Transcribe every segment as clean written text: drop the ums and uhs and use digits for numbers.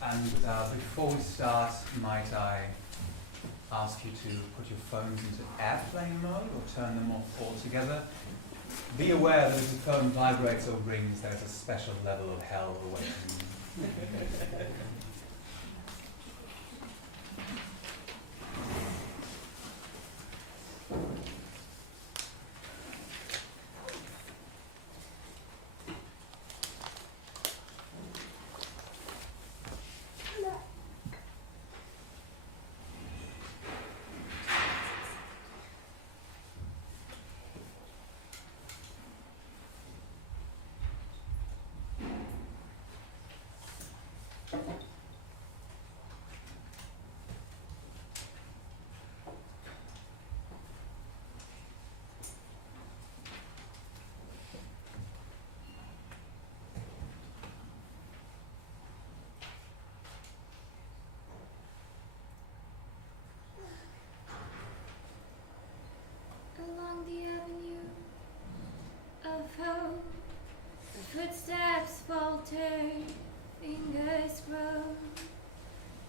And before we start, might I ask you to put your phones into airplane mode or turn them off altogether? Be aware that if the phone vibrates or rings, there's a special level of hell awaiting you. Along the avenue of hope, the footsteps falter, fingers grow,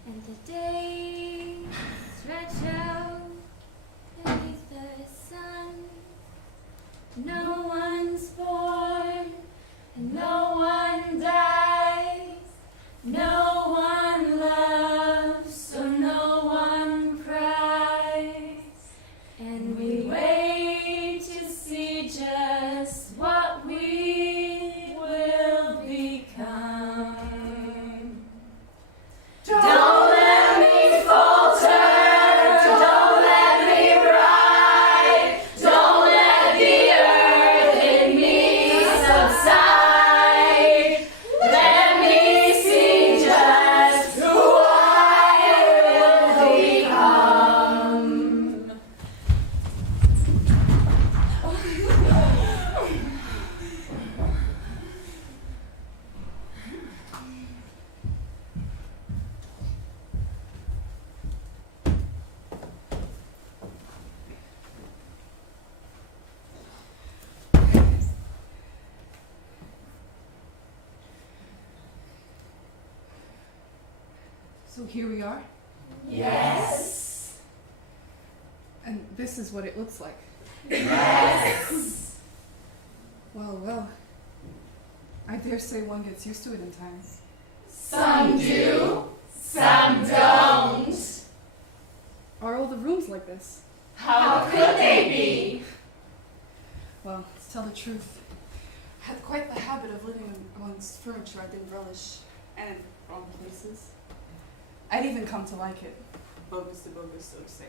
and the days stretch out beneath the sun. No one's born, and no one dies, no one loves, so no one cries, and we wait to see just what we will become. Don't let me falter, don't let me ride, don't let the earth in me subside. Let me see just who I will become. So here we are, Yes. and this is what it looks like. Yes. Well, I dare say one gets used to it in time. Some do, some don't. Are all the rooms like this? How could they be? Well, to tell the truth, I had quite the habit of living amongst furniture I didn't relish, and in wrong places. I'd even come to like it, bogus to bogus, so to say.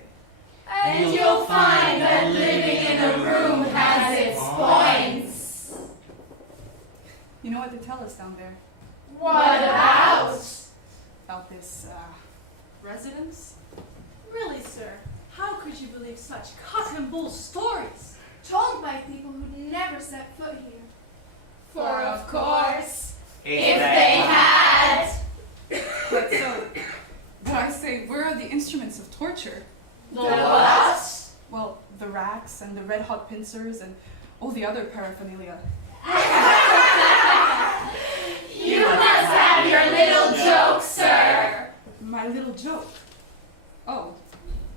And you'll find that living in a room has its points. You know what they tell us down there What about? about this residence? Really, sir, how could you believe such cut and bull stories? Told by people who'd never set foot here. For of course, if they had. But so, but I say, where are the instruments of torture? The what? Well, the racks and the red-hot pincers and all the other paraphernalia. You must have your little joke, sir. My little joke. Oh,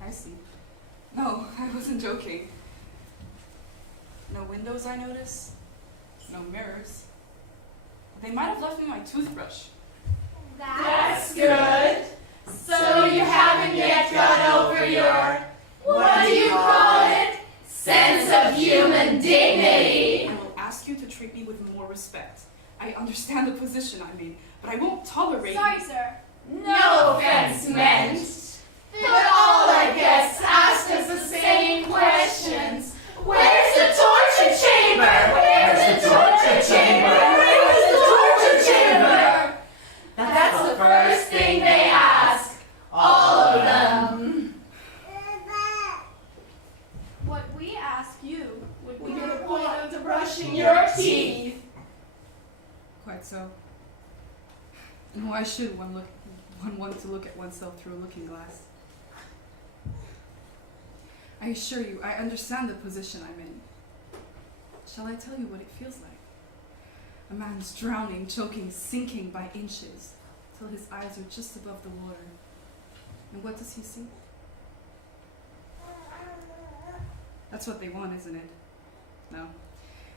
I see. No, I wasn't joking. No windows, I notice. No mirrors. They might have left me my toothbrush. That's good. So you haven't yet got over your, what do you call it? Sense of human dignity. I will ask you to treat me with more respect. I understand the position I'm in, but I won't tolerate. Sorry, sir. No offense meant. But all our guests ask us the same questions. Where's the torture chamber? Where's the torture chamber? Where's the torture chamber? That's the first thing they ask. All of them. What we ask you would be the point of brushing your teeth. Quite so. And why should one want to look at oneself through a looking glass? I assure you, I understand the position I'm in. Shall I tell you what it feels like? A man's drowning, choking, sinking by inches. till his eyes are just above the water. And what does he see? That's what they want, isn't it? No.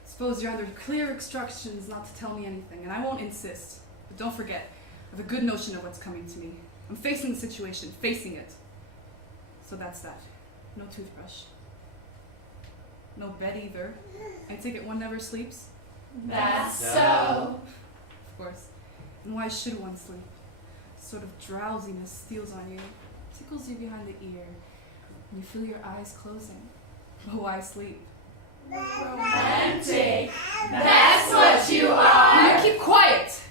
Suppose you're under clear instructions not to tell me anything, and I won't insist. But don't forget, I have a good notion of what's coming to me. I'm facing the situation, facing it. So that's that. No toothbrush. No bed either. I take it one never sleeps? That's so. Of course. And why should one sleep? Sort of drowsiness steals on you, tickles you behind the ear, and you feel your eyes closing. But why sleep? Romantic. That's what you are. Now keep quiet!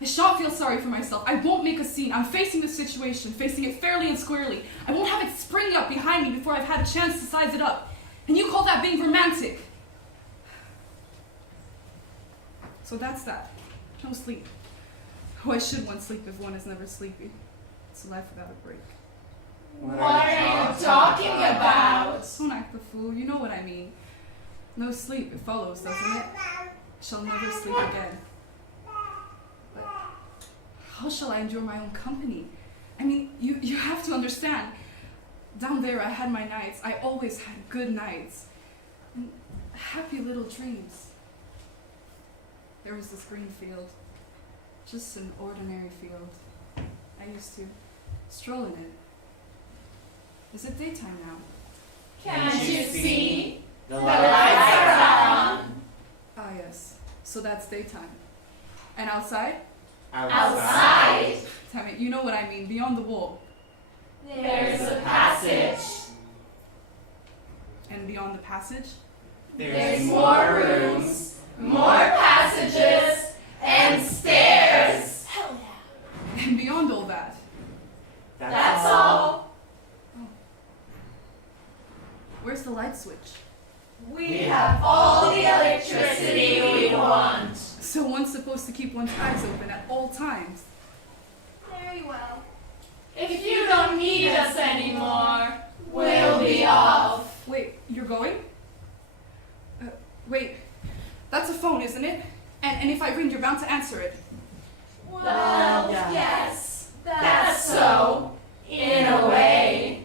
I shan't feel sorry for myself. I won't make a scene. I'm facing the situation, facing it fairly and squarely. I won't have it spring up behind me before I've had a chance to size it up. And you call that being romantic? So that's that. No sleep. Why should one sleep if one is never sleepy? It's a life without a break. What are you talking about? Don't act the fool. You know what I mean. No sleep, it follows, doesn't it? Shall never sleep again. But how shall I endure my own company? I mean, you have to understand. Down there I had my nights. I always had good nights. And happy little dreams. There was this green field. Just an ordinary field. I used to stroll in it. Is it daytime now? Can't you see? The lights are on. Ah, yes. So that's daytime. And outside? Outside, Damn it, you know what I mean. Beyond the wall. there's a passage. And beyond the passage? There's more rooms, more passages, and stairs. Hell yeah. And beyond all that? That's all. Where's the light switch? We have all the electricity we want. So one's supposed to keep one's eyes open at all times. Very well. If you don't need us anymore, we'll be off. Wait, you're going? Wait, that's a phone, isn't it? And if I ring, you're bound to answer it. Well, yes, that's so, in a way.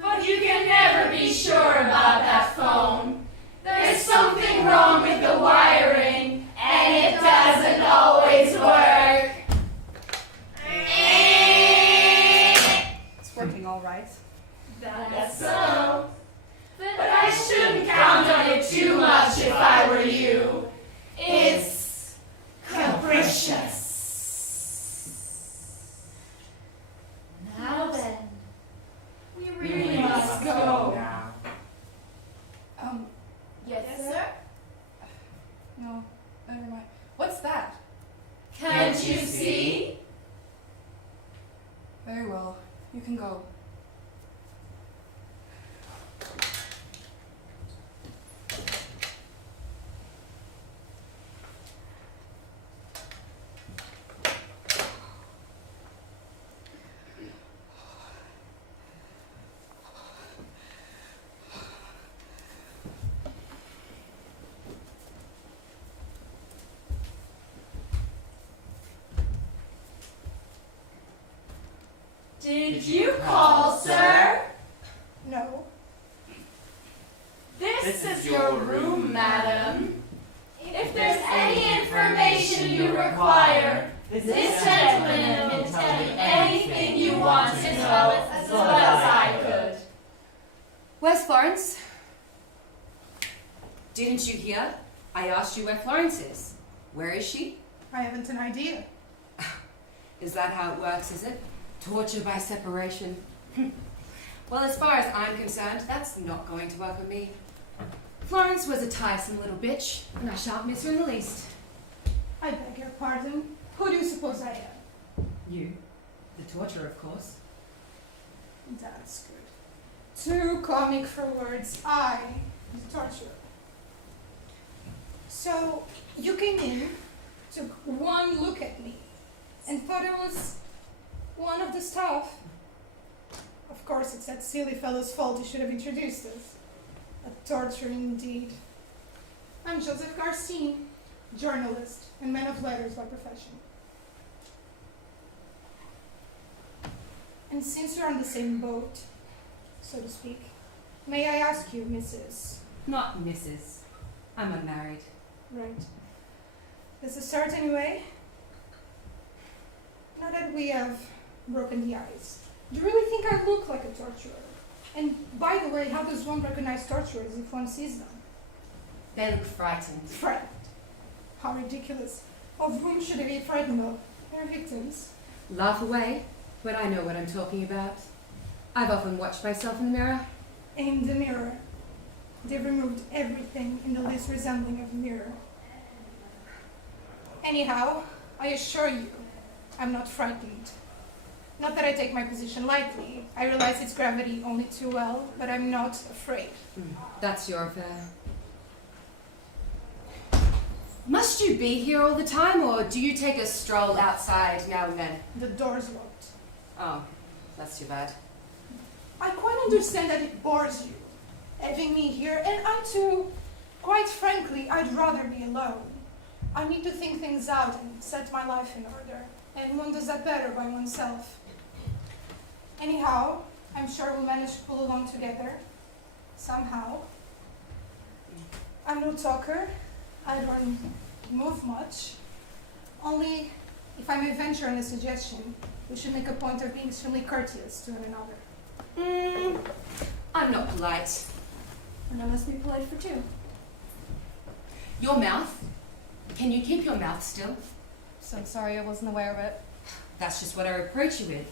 But you can never be sure about that phone. There's something wrong with the wiring, and it doesn't always work. It's working all right. That's so. But I shouldn't count on it too much if I were you. It's capricious. Now then, we really must go. Yes, sir. No, never mind. What's that? Can't you see? Very well, you can go. Did you call, sir? No. This is your room, madam. If there's any information you require, this gentleman can tell you anything you want to know as well as I could. Where's Florence? Didn't you hear? I asked you where Florence is. Where is she? I haven't an idea. Is that how it works, is it? Torture by separation. Well, as far as I'm concerned, that's not going to work with me. Florence was a tiresome little bitch, and I shan't miss her in the least. I beg your pardon. Who do you suppose I am? You. The torturer, of course. That's good. Too comic for words. I, the torturer. So, you came in, took one look at me, and thought it was one of the stuff. Of course, it's that silly fellow's fault. He should have introduced us. A torture indeed. I'm Joseph Garcin, journalist and man of letters by profession. And since we're on the same boat, so to speak, may I ask you, Mrs. Not Mrs. I'm unmarried. Right. This is start anyway. Now that we have broken the ice, do you really think I look like a torturer? And by the way, how does one recognize torturers if one sees them? They look frightened. Frightened. How ridiculous. Of whom should I be frightened of? Their victims. Laugh away, but I know what I'm talking about. I've often watched myself in the mirror. In the mirror. They've removed everything in the least resembling of a mirror. Anyhow, I assure you, I'm not frightened. Not that I take my position lightly. I realize its gravity only too well, but I'm not afraid. That's your affair. Must you be here all the time, or do you take a stroll outside now and then? The door's locked. Oh, that's too bad. I quite understand that it bores you, having me here, and I too, quite frankly, I'd rather be alone. I need to think things out and set my life in order, and one does that better by oneself. Anyhow, I'm sure we'll manage to pull along together, somehow. I'm no talker, I don't move much, only if I may venture on a suggestion, we should make a point of being extremely courteous to one another. I'm not polite. And I must be polite for two. Your mouth? Can you keep your mouth still? So sorry I wasn't aware of it. That's just what I reproach you with.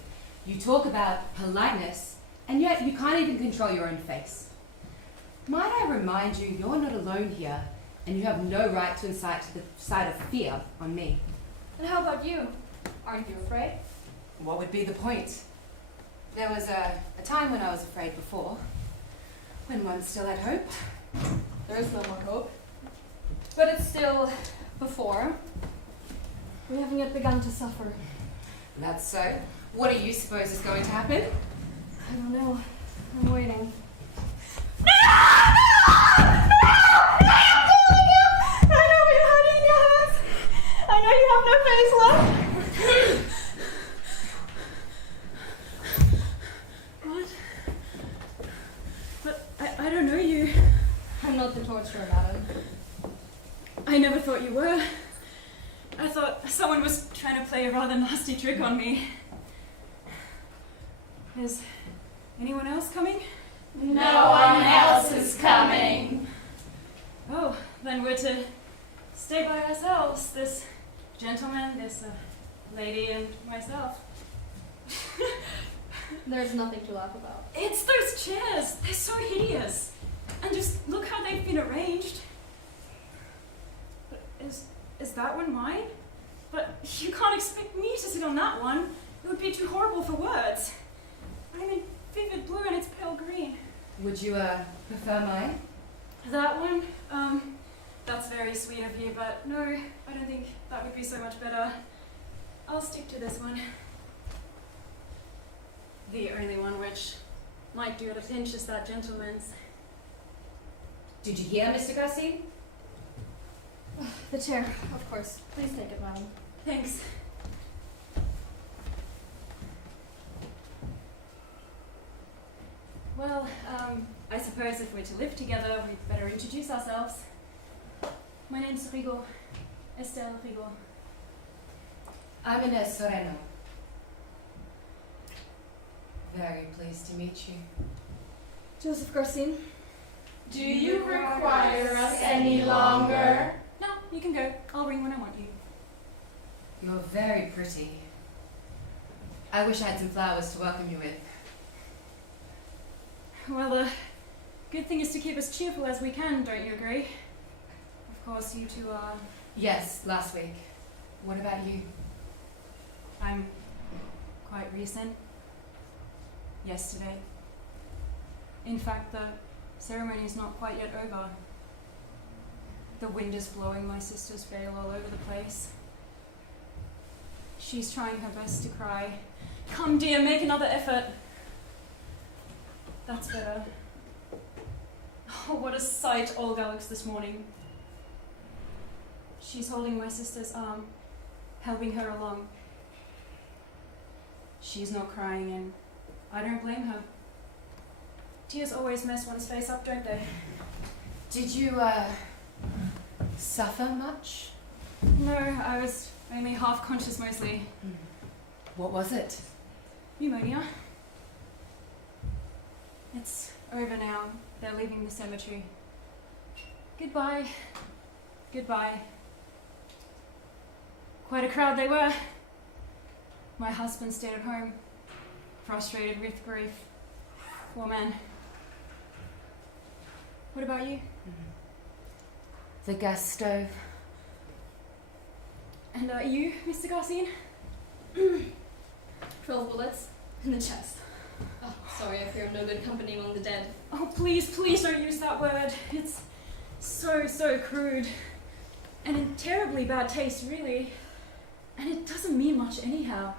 You talk about politeness, and yet you can't even control your own face. Might I remind you, you're not alone here, and you have no right to incite the side of fear on me. And how about you? Aren't you afraid? What would be the point? There was a time when I was afraid before, when one still had hope. There is no more hope. But it's still before. We haven't yet begun to suffer. That's so. What do you suppose is going to happen? I don't know. I'm waiting. I don't know you. I'm not the torturer, madam. I never thought you were. I thought someone was trying to play a rather nasty trick on me. Is anyone else coming? No one else is coming. Oh, then we're to stay by ourselves. This gentleman, this lady, and myself. There's nothing to laugh about. It's those chairs. They're so hideous. And just look how they've been arranged. But is that one mine? But you can't expect me to sit on that one. It would be too horrible for words. I'm in vivid blue and it's pale green. Would you prefer mine? That one? That's very sweet of you, but no, I don't think that would be so much better. I'll stick to this one. The only one which might do at a pinch is that gentleman's. Did you hear, Mr. Gussie? The chair, of course. Please take it, madam. Thanks. Well, I suppose if we're to live together, we'd better introduce ourselves. My name's Rigo. Estelle Rigo. I'm Inez Soreno. Very pleased to meet you. Joseph Garcin. Do you require us any longer? No, you can go. I'll ring when I want you. You're very pretty. I wish I had some flowers to welcome you with. Well, the good thing is to keep as cheerful as we can, don't you agree? Of course, you two are... Yes, last week. What about you? I'm quite recent. Yesterday. In fact, the ceremony's not quite yet over. The wind is blowing my sister's veil all over the place. She's trying her best to cry. Come, dear, make another effort. That's better. Oh, what a sight Olga looks this morning. She's holding my sister's arm, helping her along. She's not crying and I don't blame her. Tears always mess one's face up, don't they? Did you, suffer much? No, I was only half conscious mostly. What was it? Pneumonia. It's over now. They're leaving the cemetery. Goodbye. Goodbye. Quite a crowd they were. My husband stayed at home, frustrated with grief. Poor man. What about you? The gas stove. And you, Mr. Garcine? 12 bullets in the chest. Oh, sorry, I fear I'm no good company among the dead. Oh, please, please don't use that word. It's so crude. And in terribly bad taste, really. And it doesn't mean much anyhow.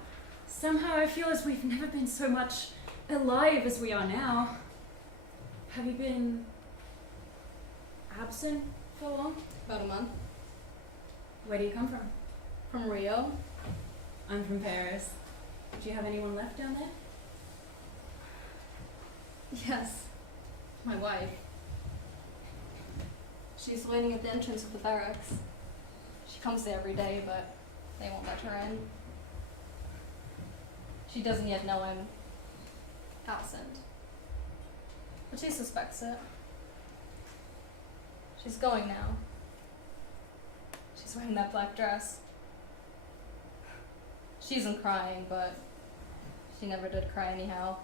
Somehow I feel as we've never been so much alive as we are now. Have you been absent for long? About a month. Where do you come from? From Rio. I'm from Paris. Do you have anyone left down there? Yes. My wife. She's waiting at the entrance of the barracks. She comes there every day, but they won't let her in. She doesn't yet know I'm absent. But she suspects it. She's going now. She's wearing that black dress. She isn't crying, but she never did cry anyhow.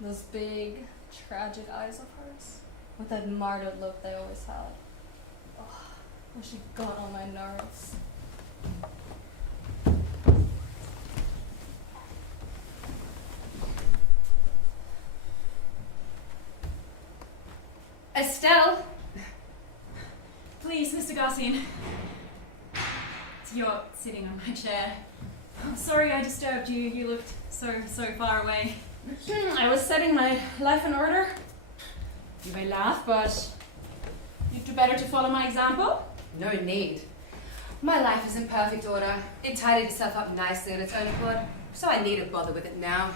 Those big, tragic eyes of hers, with that martyred look they always had. Oh, how she got on my nerves. Estelle! Please, Mr. Garcine. You're sitting on my chair. I'm sorry I disturbed you. You looked so far away. I was setting my life in order. You may laugh, but you'd do better to follow my example. No need. My life is in perfect order. It tidied itself up nicely on its own accord, so I needn't bother with it now.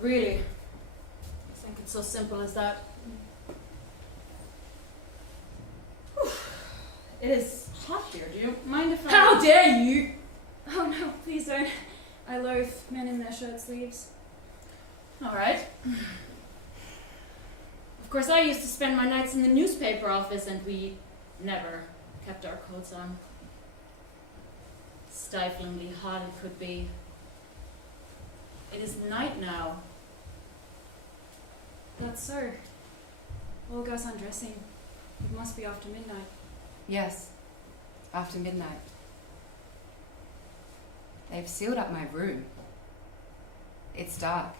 Really? I think it's so simple as that. Whew. It is hot here. Do you mind if I... How dare you! Oh no, please don't. I loathe men in their shirt sleeves. All right. Of course, I used to spend my nights in the newspaper office, and we never kept our coats on. Stiflingly hot it could be. It is night now. That's so. All girls undressing. It must be after midnight. Yes, after midnight. They've sealed up my room. It's dark.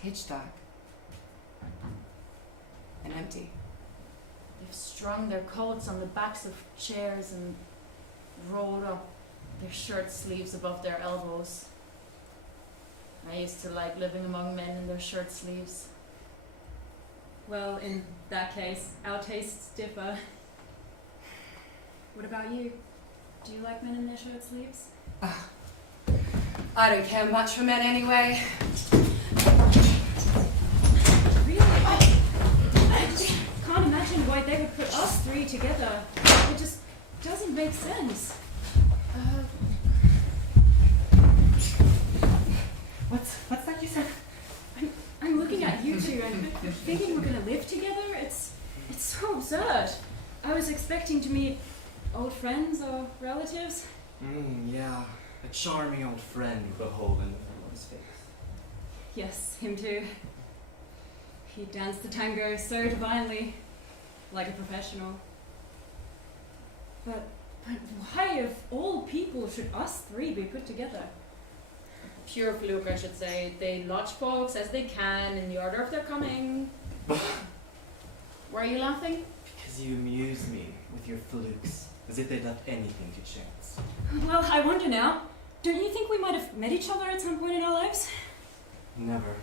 Pitch dark. And empty. They've strung their coats on the backs of chairs and rolled up their shirt sleeves above their elbows. I used to like living among men in their shirt sleeves. Well, in that case, our tastes differ. What about you? Do you like men in their shirt sleeves? I don't care much for men anyway. Really? I just can't imagine why they would put us three together. It just doesn't make sense. What's that you said? I'm looking at you two and thinking we're gonna live together. It's so absurd. I was expecting to meet old friends or relatives. Yeah. A charming old friend with a hole in everyone's face. Yes, him too. He danced the tango so divinely, like a professional. But why, of all people, should us three be put together? Pure fluke, I should say. They lodge folks as they can in the order of their coming. Why are you laughing? Because you amuse me with your flukes, as if they'd left anything to chance. Well, I wonder now. Don't you think we might have met each other at some point in our lives? Never.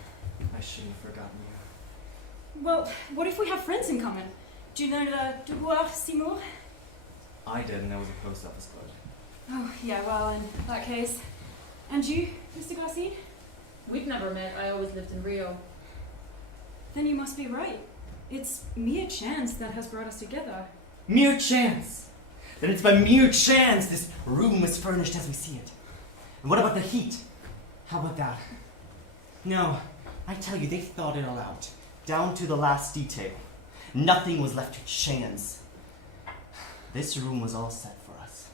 I shouldn't have forgotten you. Well, what if we have friends in common? Do you know the Dubois Seymour? I did, and that was a post office clerk. Oh, yeah, well, in that case. And you, Mr. Garcine? We've never met. I always lived in Rio. Then you must be right. It's mere chance that has brought us together. Mere chance! Then it's by mere chance this room was furnished as we see it. And what about the heat? How about that? No, I tell you, they thought it all out. Down to the last detail. Nothing was left to chance. This room was all set for us.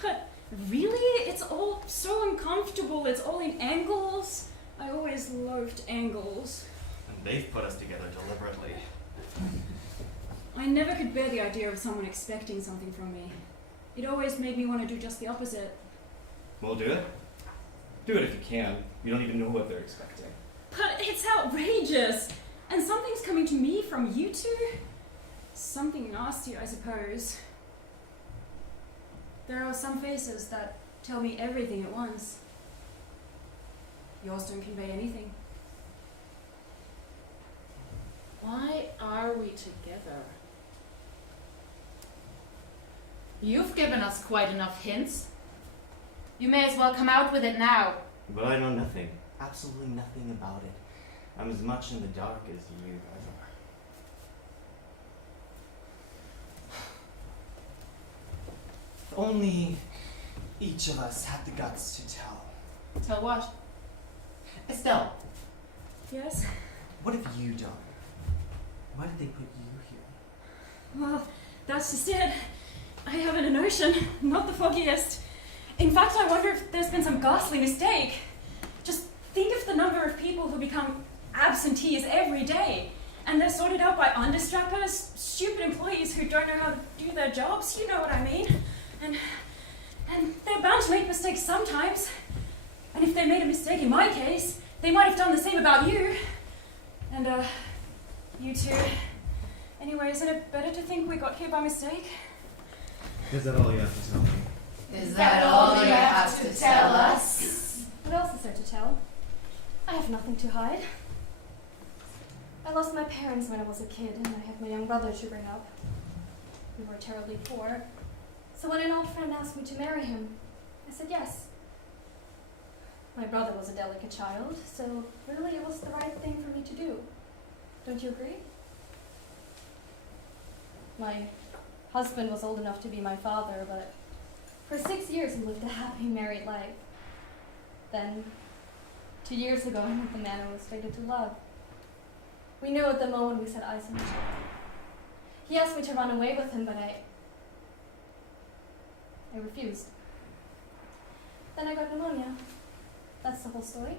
But really? It's all so uncomfortable. It's all in angles. I always loathed angles. And they've put us together deliberately. I never could bear the idea of someone expecting something from me. It always made me want to do just the opposite. Well, do it. Do it if you can. You don't even know what they're expecting. But it's outrageous! And something's coming to me from you two? Something nasty, I suppose. There are some faces that tell me everything at once. Yours don't convey anything. Why are we together? You've given us quite enough hints. You may as well come out with it now. But I know nothing. Absolutely nothing about it. I'm as much in the dark as you guys are. If only each of us had the guts to tell. Tell what? Estelle, Yes? what have you done? Why did they put you here? Well, that's just it. I haven't a notion. Not the foggiest. In fact, I wonder if there's been some ghastly mistake. Just think of the number of people who become absentees every day. And they're sorted out by understrappers, stupid employees who don't know how to do their jobs. You know what I mean. And they're bound to make mistakes sometimes. And if they made a mistake in my case, they might have done the same about you. And, you too. Anyway, isn't it better to think we got here by mistake? Is that all you have to tell me? Is that all you have to tell us? What else is there to tell? I have nothing to hide. I lost my parents when I was a kid, and I have my young brother to bring up. We were terribly poor. So when an old friend asked me to marry him, I said yes. My brother was a delicate child, so really it was the right thing for me to do. Don't you agree? My husband was old enough to be my father, but for 6 years we lived a happy married life. Then, 2 years ago, I met the man I was fated to love. We knew at the moment we set eyes on each other. He asked me to run away with him, but I refused. Then I got pneumonia. That's the whole story.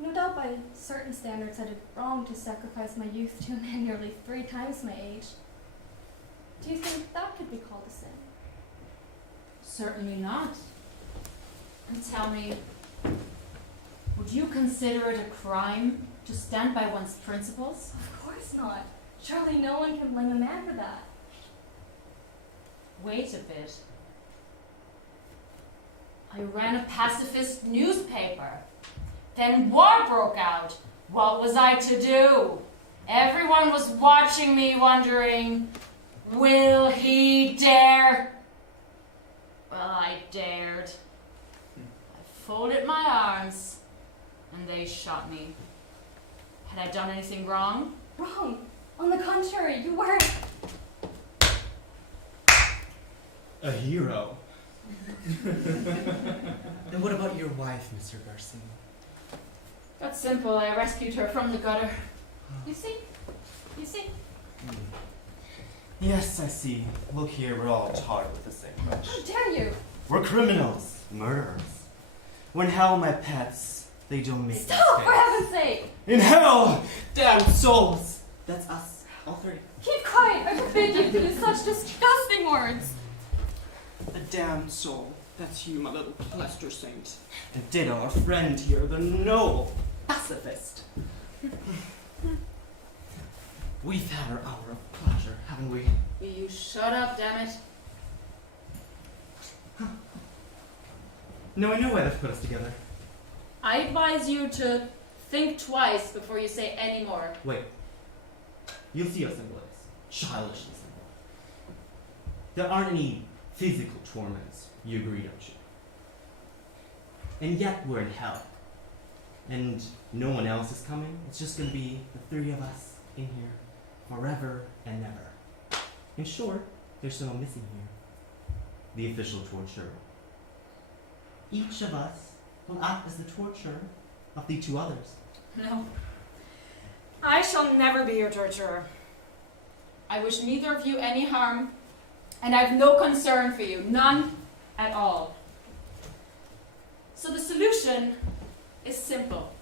No doubt by certain standards I did wrong to sacrifice my youth to a man nearly 3 times my age. Do you think that could be called a sin? Certainly not. And tell me, would you consider it a crime to stand by one's principles? Of course not. Surely no one can blame a man for that. Wait a bit. I ran a pacifist newspaper. Then war broke out. What was I to do? Everyone was watching me, wondering, will he dare? Well, I dared. I folded my arms, and they shot me. Had I done anything wrong? Wrong. On the contrary, you weren't. A hero. And what about your wife, Mr. Garcia? That's simple. I rescued her from the gutter. You see? You see? Yes, I see. Look here, we're all tarred with the same brush. How dare you? We're criminals, murderers. When hell, my pets, they don't make Stop, for mistakes. heaven's sake! In hell! Damn souls! That's us, all 3. Keep quiet! I forbid you to use such disgusting words! A damned soul. That's you, my little plaster saint. And ditto our friend here, the noble pacifist. We've had our hour of pleasure, haven't we? Will you shut up, damn it? No, I know why they've put us together. I advise you to think twice before you say any more. Wait. You'll see how simple it is. Childishly simple. There aren't any physical torments. You agree, don't you? And yet we're in hell. and no one else is coming, it's just going to be the three of us in here forever and ever. In short, there's someone missing here. The official torturer. Each of us will act as the torturer of the two others. No. I shall never be your torturer. I wish neither of you any harm, and I have no concern for you, none at all. So the solution is simple.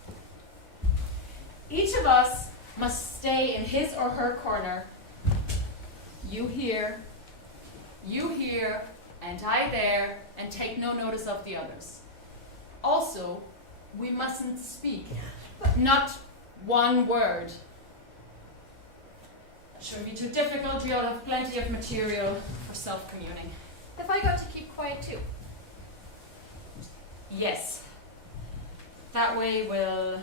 Each of us must stay in his or her corner. You here, and I there, and take no notice of the others. Also, we mustn't speak, not one word. That shouldn't be too difficult. We all have plenty of material for self-communing. Have I got to keep quiet too? Yes. That way we'll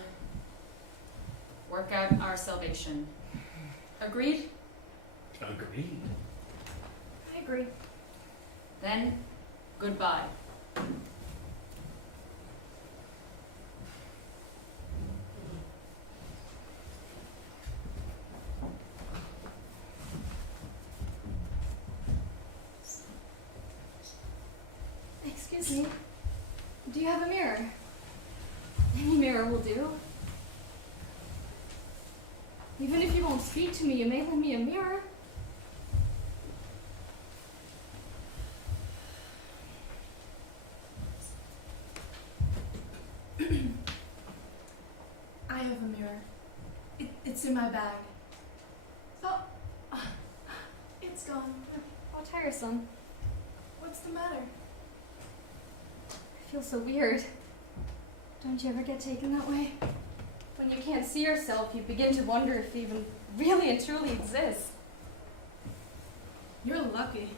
work out our salvation. Agreed? Agreed. I agree. Then, goodbye. Excuse me. Do you have a mirror? Any mirror will do. Even if you won't speak to me, you may lend me a mirror. I have a mirror. It's in my bag. Oh, it's gone. How tiresome. What's the matter? I feel so weird. Don't you ever get taken that way? When you can't see yourself, you begin to wonder if you even really and truly exist. You're lucky.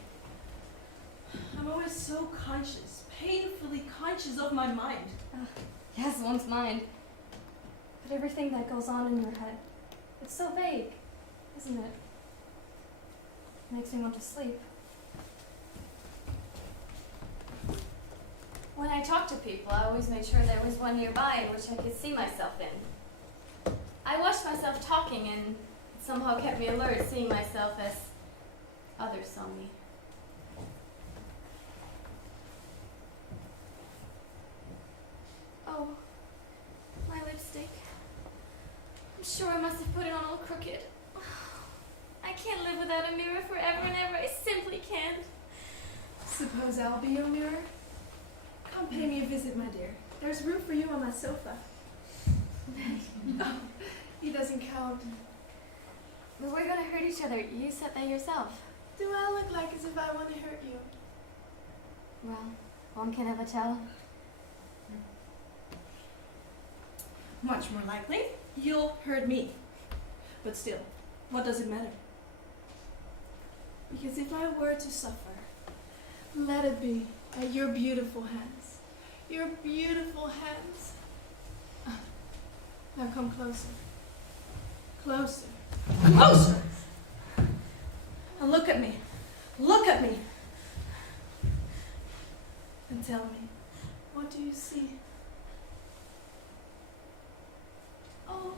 I'm always so conscious, painfully conscious of my mind. Yes, one's mind. But everything that goes on in your head, it's so vague, isn't it? Makes me want to sleep. When I talk to people, I always made sure there was one nearby in which I could see myself in. I watched myself talking and it somehow kept me alert, seeing myself as others saw me. Oh, my lipstick. I'm sure I must have put it on all crooked. I can't live without a mirror forever and ever. I simply can't. Suppose I'll be your mirror? Come pay me a visit, my dear. There's room for you on my sofa. Oh, he doesn't count. But we're gonna hurt each other. You said that yourself. Do I look like as if I want to hurt you? Well, one can never tell. Much more likely, you'll hurt me. But still, what does it matter? Because if I were to suffer, let it be at your beautiful hands. Your beautiful hands. Now come closer. Closer. Closer! And look at me. Look at me. And tell me, what do you see? Oh,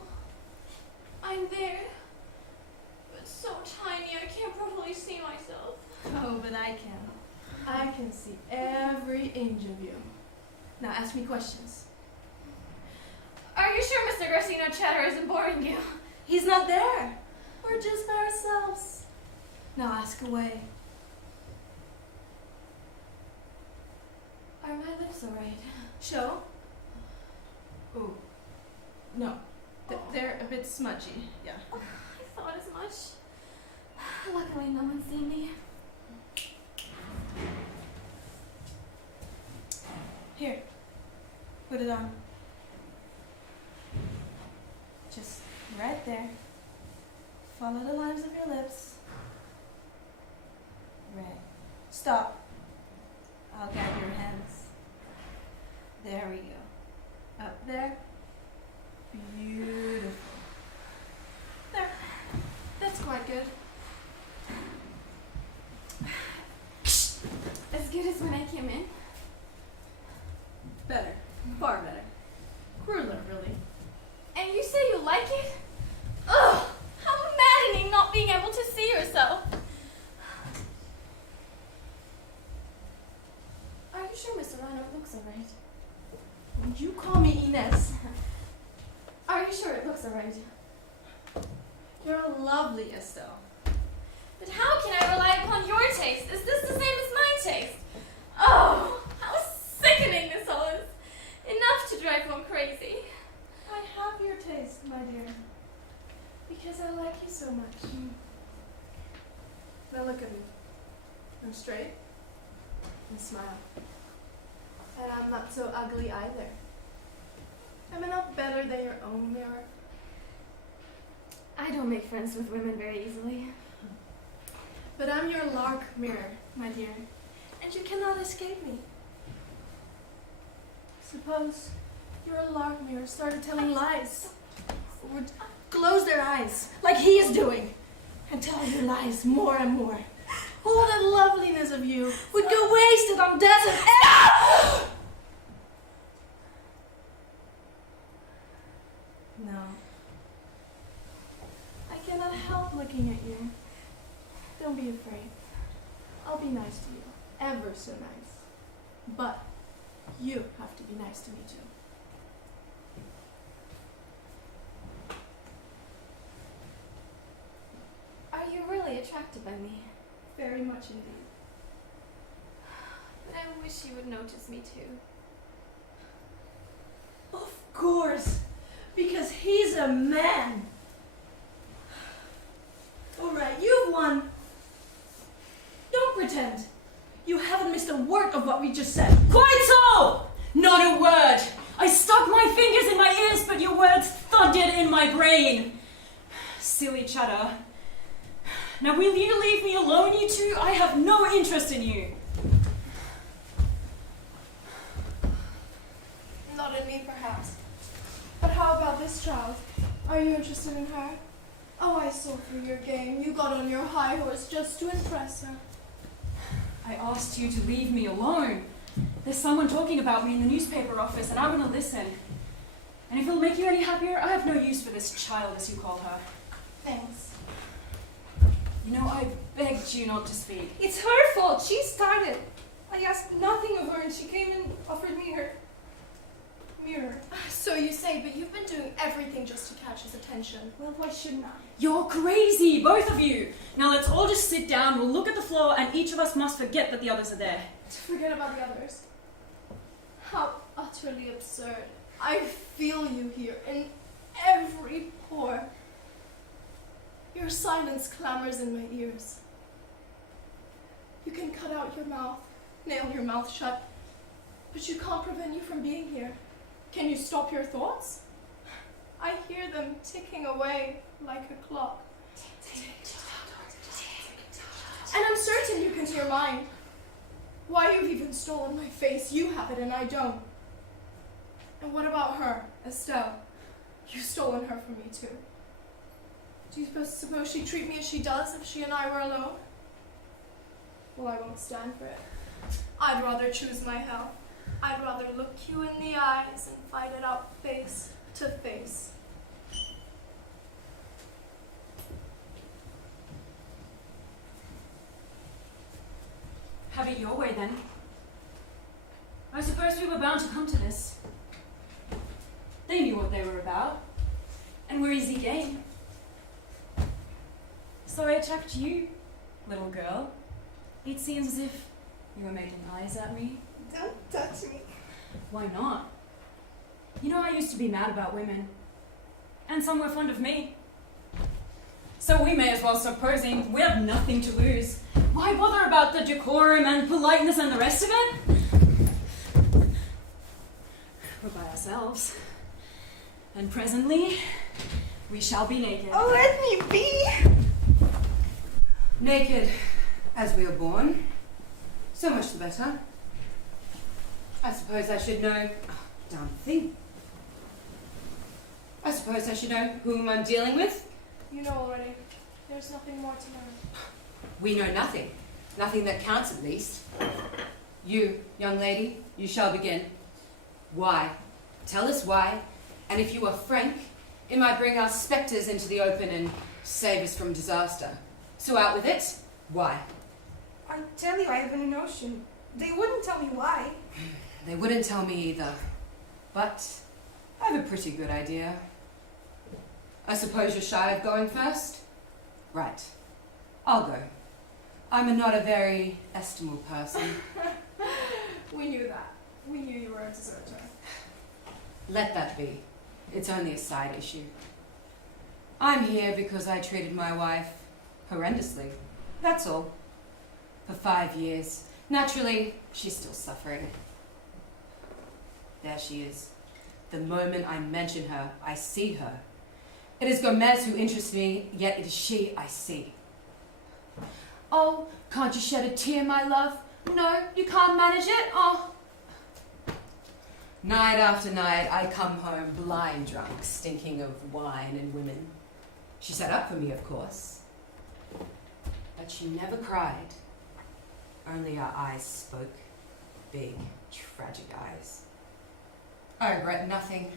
I'm there. But so tiny, I can't properly see myself. Oh, but I can. I can see every inch of you. Now ask me questions. Are you sure Mr. Garcino chatter isn't boring you? He's not there. We're just by ourselves. Now ask away. Are my lips alright? Show? Ooh. No. They're a bit smudgy. Yeah. Oh, I thought as much. Luckily, no one's seen me. Here. Put it on. Just right there. Follow the lines of your lips. Right. Stop. I'll guide your hands. There we go. Up there. Beautiful. There. That's quite good. As good as when I came in. Better. Far better. Crueler, really. And you say you like it? Ugh! How maddening not being able to see yourself. Are you sure, Mr. Rhino, it looks alright? You call me Ines. Are you sure it looks alright? You're lovely, Estelle. But how can I rely upon your taste? Is this the same as my taste? Oh, how sickening this all is. Enough to drive one crazy. I have your taste, my dear. Because I like you so much. Now look at me. I'm straight. And smile. And I'm not so ugly either. Am I not better than your own mirror? I don't make friends with women very easily. But I'm your lark mirror, my dear. And you cannot escape me. Suppose your lark mirror started telling lies. Or would close their eyes, like he is doing, and tell you lies more and more. All that loveliness of you would go wasted on desert air. No. I cannot help looking at you. Don't be afraid. I'll be nice to you. Ever so nice. But you have to be nice to me too. Are you really attracted by me? Very much indeed. But I wish you would notice me too. Of course. Because he's a man. Alright, you've won. Don't pretend. You haven't missed a word of what we just said. Quite so! Not a word. I stuck my fingers in my ears, but your words thudded in my brain. Silly chatter. Now will you leave me alone, you two? I have no interest in you. Not in me, perhaps. But how about this child? Are you interested in her? Oh, I saw through your game. You got on your high horse just to impress her. I asked you to leave me alone. There's someone talking about me in the newspaper office, and I'm going to listen. And if it'll make you any happier, I have no use for this child, as you call her. Thanks. You know, I begged you not to speak. It's her fault. She started. I asked nothing of her and she came and offered me her mirror. So you say, but you've been doing everything just to catch his attention. Well, why shouldn't I? You're crazy, both of you. Now let's all just sit down, we'll look at the floor, and each of us must forget that the others are there. Forget about the others. How utterly absurd. I feel you here in every pore. Your silence clamors in my ears. You can cut out your mouth, nail your mouth shut, but you can't prevent you from being here. Can you stop your thoughts? I hear them ticking away like a clock. And I'm certain you can hear mine. Why, you've even stolen my face. You have it and I don't. And what about her, Estelle? You've stolen her from me too. Do you suppose she'd treat me as she does if she and I were alone? Well, I won't stand for it. I'd rather choose my hell. I'd rather look you in the eyes and fight it out face to face. Have it your way then. I suppose we were bound to come to this. They knew what they were about, and were easy game. So I attacked you, little girl. It seems as if you were making eyes at me. Don't touch me. Why not? You know, I used to be mad about women, and some were fond of me. So we may as well stop posing. We have nothing to lose. Why bother about the decorum and politeness and the rest of it? We're by ourselves. And presently, we shall be naked. Oh, let me be! Naked as we were born. So much the better. I suppose I should know... Oh, damn thing. I suppose I should know whom I'm dealing with. You know already. There's nothing more to learn. We know nothing. Nothing that counts, at least. You, young lady, you shall begin. Why? Tell us why. And if you are frank, It might bring our spectres into the open and save us from disaster. So out with it. Why? I tell you, I have a notion. They wouldn't tell me why. They wouldn't tell me either. But I have a pretty good idea. I suppose you're shy of going first? Right. I'll go. I'm not a very estimable person. We knew that. We knew you were a deserter. Let that be. It's only a side issue. I'm here because I treated my wife horrendously. That's all. For 5 years. Naturally, she's still suffering. There she is. The moment I mention her, I see her. It is Gomez who interests me, yet it is she I see. Oh, can't you shed a tear, my love? No, you can't manage it? Oh. Night after night, I come home blind drunk, stinking of wine and women. She sat up for me, of course. But she never cried. Only her eyes spoke. Big, tragic eyes. I regret nothing.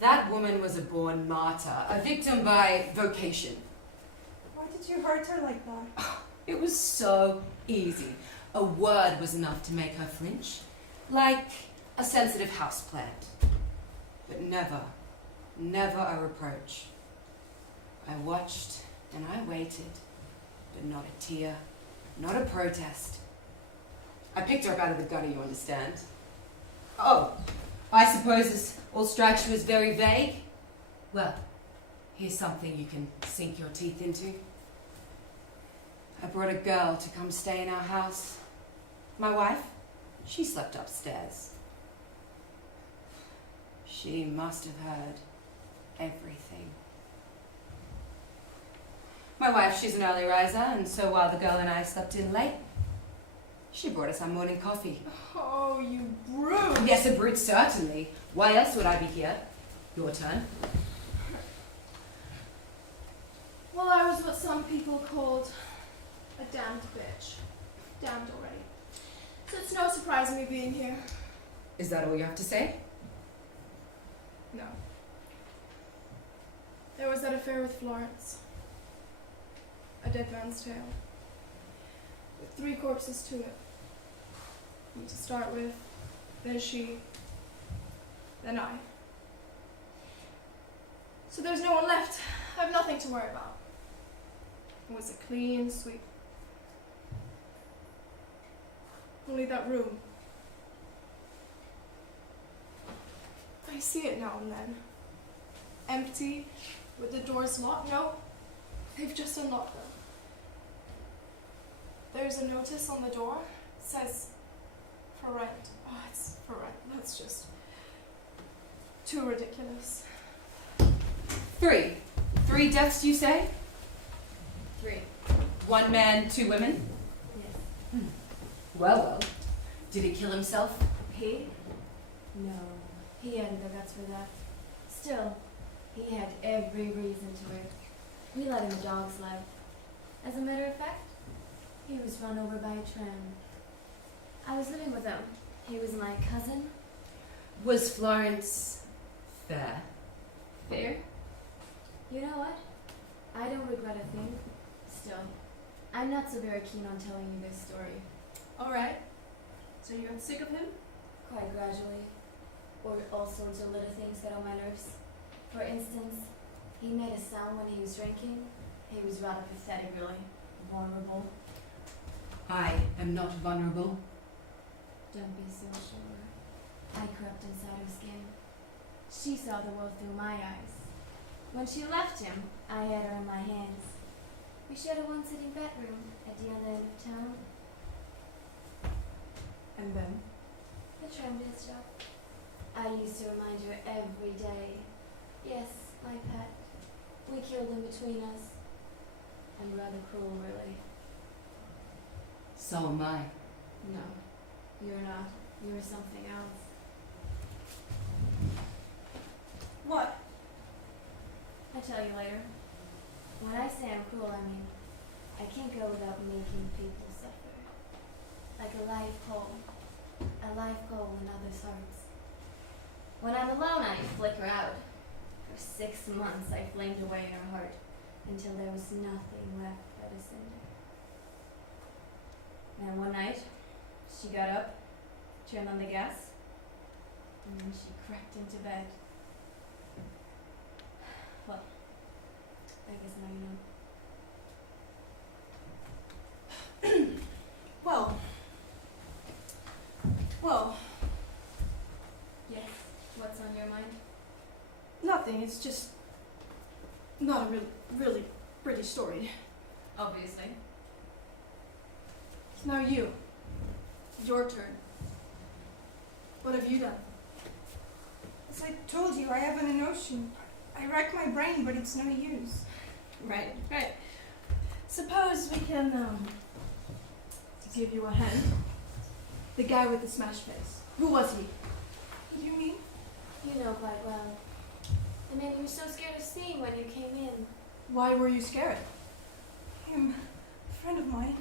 That woman was a born martyr, a victim by vocation. Why did you hurt her like that? It was so easy. A word was enough to make her flinch, like a sensitive houseplant. But never, never a reproach. I watched and I waited, but not a tear, not a protest. I picked her up out of the gutter, you understand? Oh, I suppose this all strikes you as very vague? Well, here's something you can sink your teeth into. I brought a girl to come stay in our house. My wife, she slept upstairs. She must have heard everything. My wife, she's an early riser, and so while the girl and I slept in late, she brought us our morning coffee. Oh, you brute! Yes, a brute, certainly. Why else would I be here? Your turn. Well, I was what some people called a damned bitch. Damned already. So it's no surprise me being here. Is that all you have to say? No. There was that affair with Florence. A dead man's tale. With 3 corpses to it. Me to start with, then she, then I. So there's no one left. I have nothing to worry about. It was a clean sweep. Only that room. I see it now and then. Empty, with the doors locked. No, they've just unlocked them. There's a notice on the door. It says, for rent. Oh, it's for rent. That's just too ridiculous. 3. 3 deaths, you say? 3. 1 man, 2 women? Yes. Well, well. Did he kill himself? He? No, he hadn't the guts for that. Still, he had every reason to it. We let him a dog's life. As a matter of fact, he was run over by a tram. I was living with him. He was my cousin. Was Florence fair? Fair? You know what? I don't regret a thing. Still, I'm not so very keen on telling you this story. Alright. So you got sick of him? Quite gradually. Or all sorts of little things get on my nerves. For instance, he made a sound when he was drinking. He was rather pathetic, really. Vulnerable. I am not vulnerable. Don't be so sure. I crept inside her skin. She saw the world through my eyes. When she left him, I had her in my hands. We shared a one-sitting bedroom at the other end of town. And then? The tram did stop. I used to remind her every day. Yes, my pet. We killed him between us. I'm rather cruel, really. So am I. No, you're not. You're something else. What? I'll tell you later. When I say I'm cruel, I mean I can't go without making people suffer. Like a live coal. A live coal in others' hearts. When I'm alone, I flicker out. For 6 months I flamed away her heart until there was nothing left but a cinder. And one night, she got up, turned on the gas, and then she crept into bed. Well, I guess now you know. Well, Yes, what's on your mind? nothing. It's just not a really pretty story. Obviously. Now you. Your turn. What have you done? As I told you, I have an notion. I rack my brain, but it's no use. Right. Suppose we can, give you a hand. The guy with the smashed face. Who was he? You mean? You know quite well. The man you were so scared of seeing when you came in. Why were you scared? Him. A friend of mine.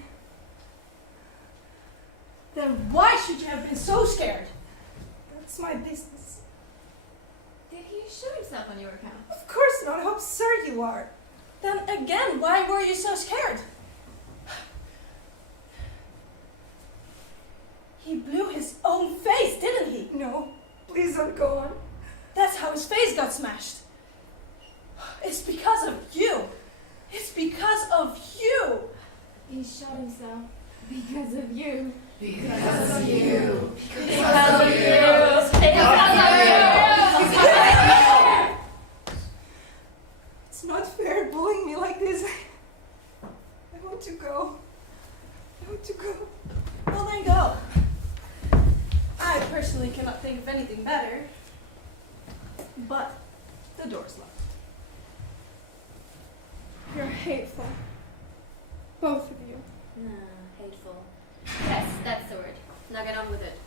Then why should you have been so scared? That's my business. Did he show himself on your account? Of course not. How absurd you are. Then again, why were you so scared? He blew his own face, didn't he? No. Please don't go on. That's how his face got smashed. It's because of you. It's because of you. He shot himself because of you. Because of you. Because of you. It's not fair bullying me like this. I want to go. Well, then go. I personally cannot think of anything better. But the door's locked. You're hateful. Both of you. Hateful. Yes, that's the word. Now get on with it.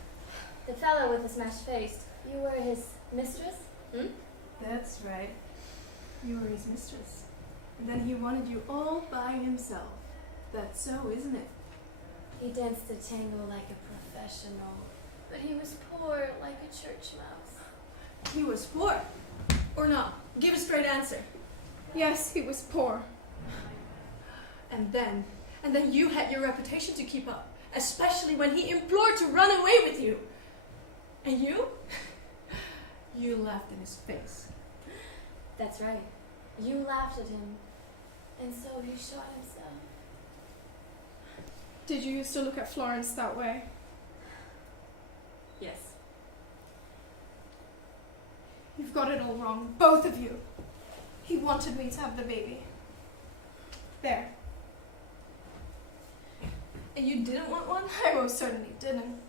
The fellow with the smashed face, you were his mistress? That's right. You were his mistress. And then he wanted you all by himself. That's so, isn't it? He danced the tango like a professional, but he was poor like a church mouse. He was poor. Or not. Give a straight answer. Yes, he was poor. And then you had your reputation to keep up, especially when he implored to run away with you. And you? You laughed in his face. That's right. You laughed at him, and so he shot himself. Did you used to look at Florence that way? Yes. You've got it all wrong, both of you. He wanted me to have the baby. There. And you didn't want one? I most certainly didn't.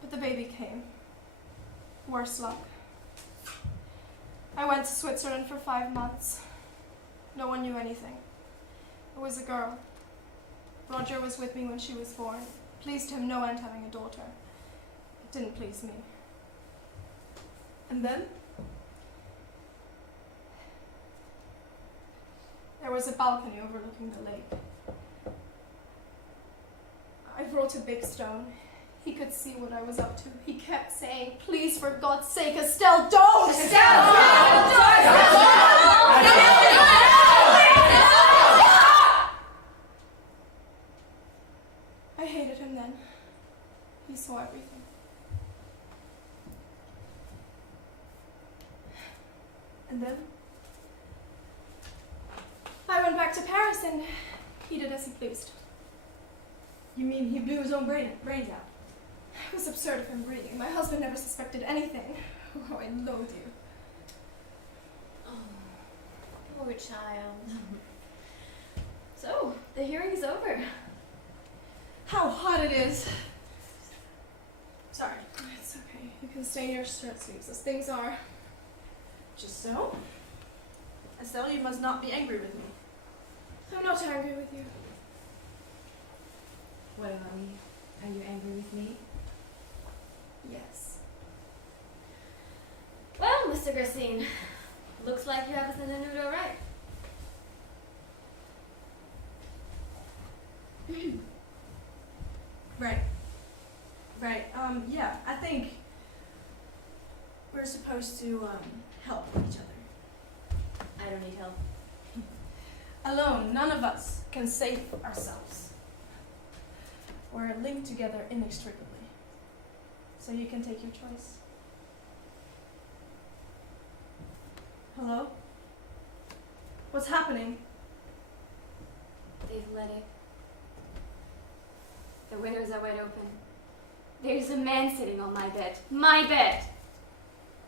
But the baby came. Worse luck. I went to Switzerland for 5 months. No one knew anything. It was a girl. Roger was with me when she was born. It pleased him no end having a daughter. It didn't please me. And then? There was a balcony overlooking the lake. I brought a big stone. He could see what I was up to. He kept saying, "Please, for God's sake, Estelle, don't! I hated him then. He saw everything. And then? I went back to Paris and he did as he pleased. You mean he blew his own brains out? It was absurd of him breathing. My husband never suspected anything. Oh, I loathe you. Oh, poor child. So, the hearing is over. How hot it is. Sorry. It's okay. You can stay in your shirt sleeves as things are. Just so? Estelle, you must not be angry with me. I'm not angry with you. What about me? Are you angry with me? Yes. Well, Mr. Grassine, looks like you have us in the nude all right. Right. Yeah, I think we're supposed to, help each other. I don't need help. Alone, none of us can save ourselves. We're linked together inextricably. So you can take your choice. Hello? What's happening? They've let it. The windows are wide open. There's a man sitting on my bed. My bed!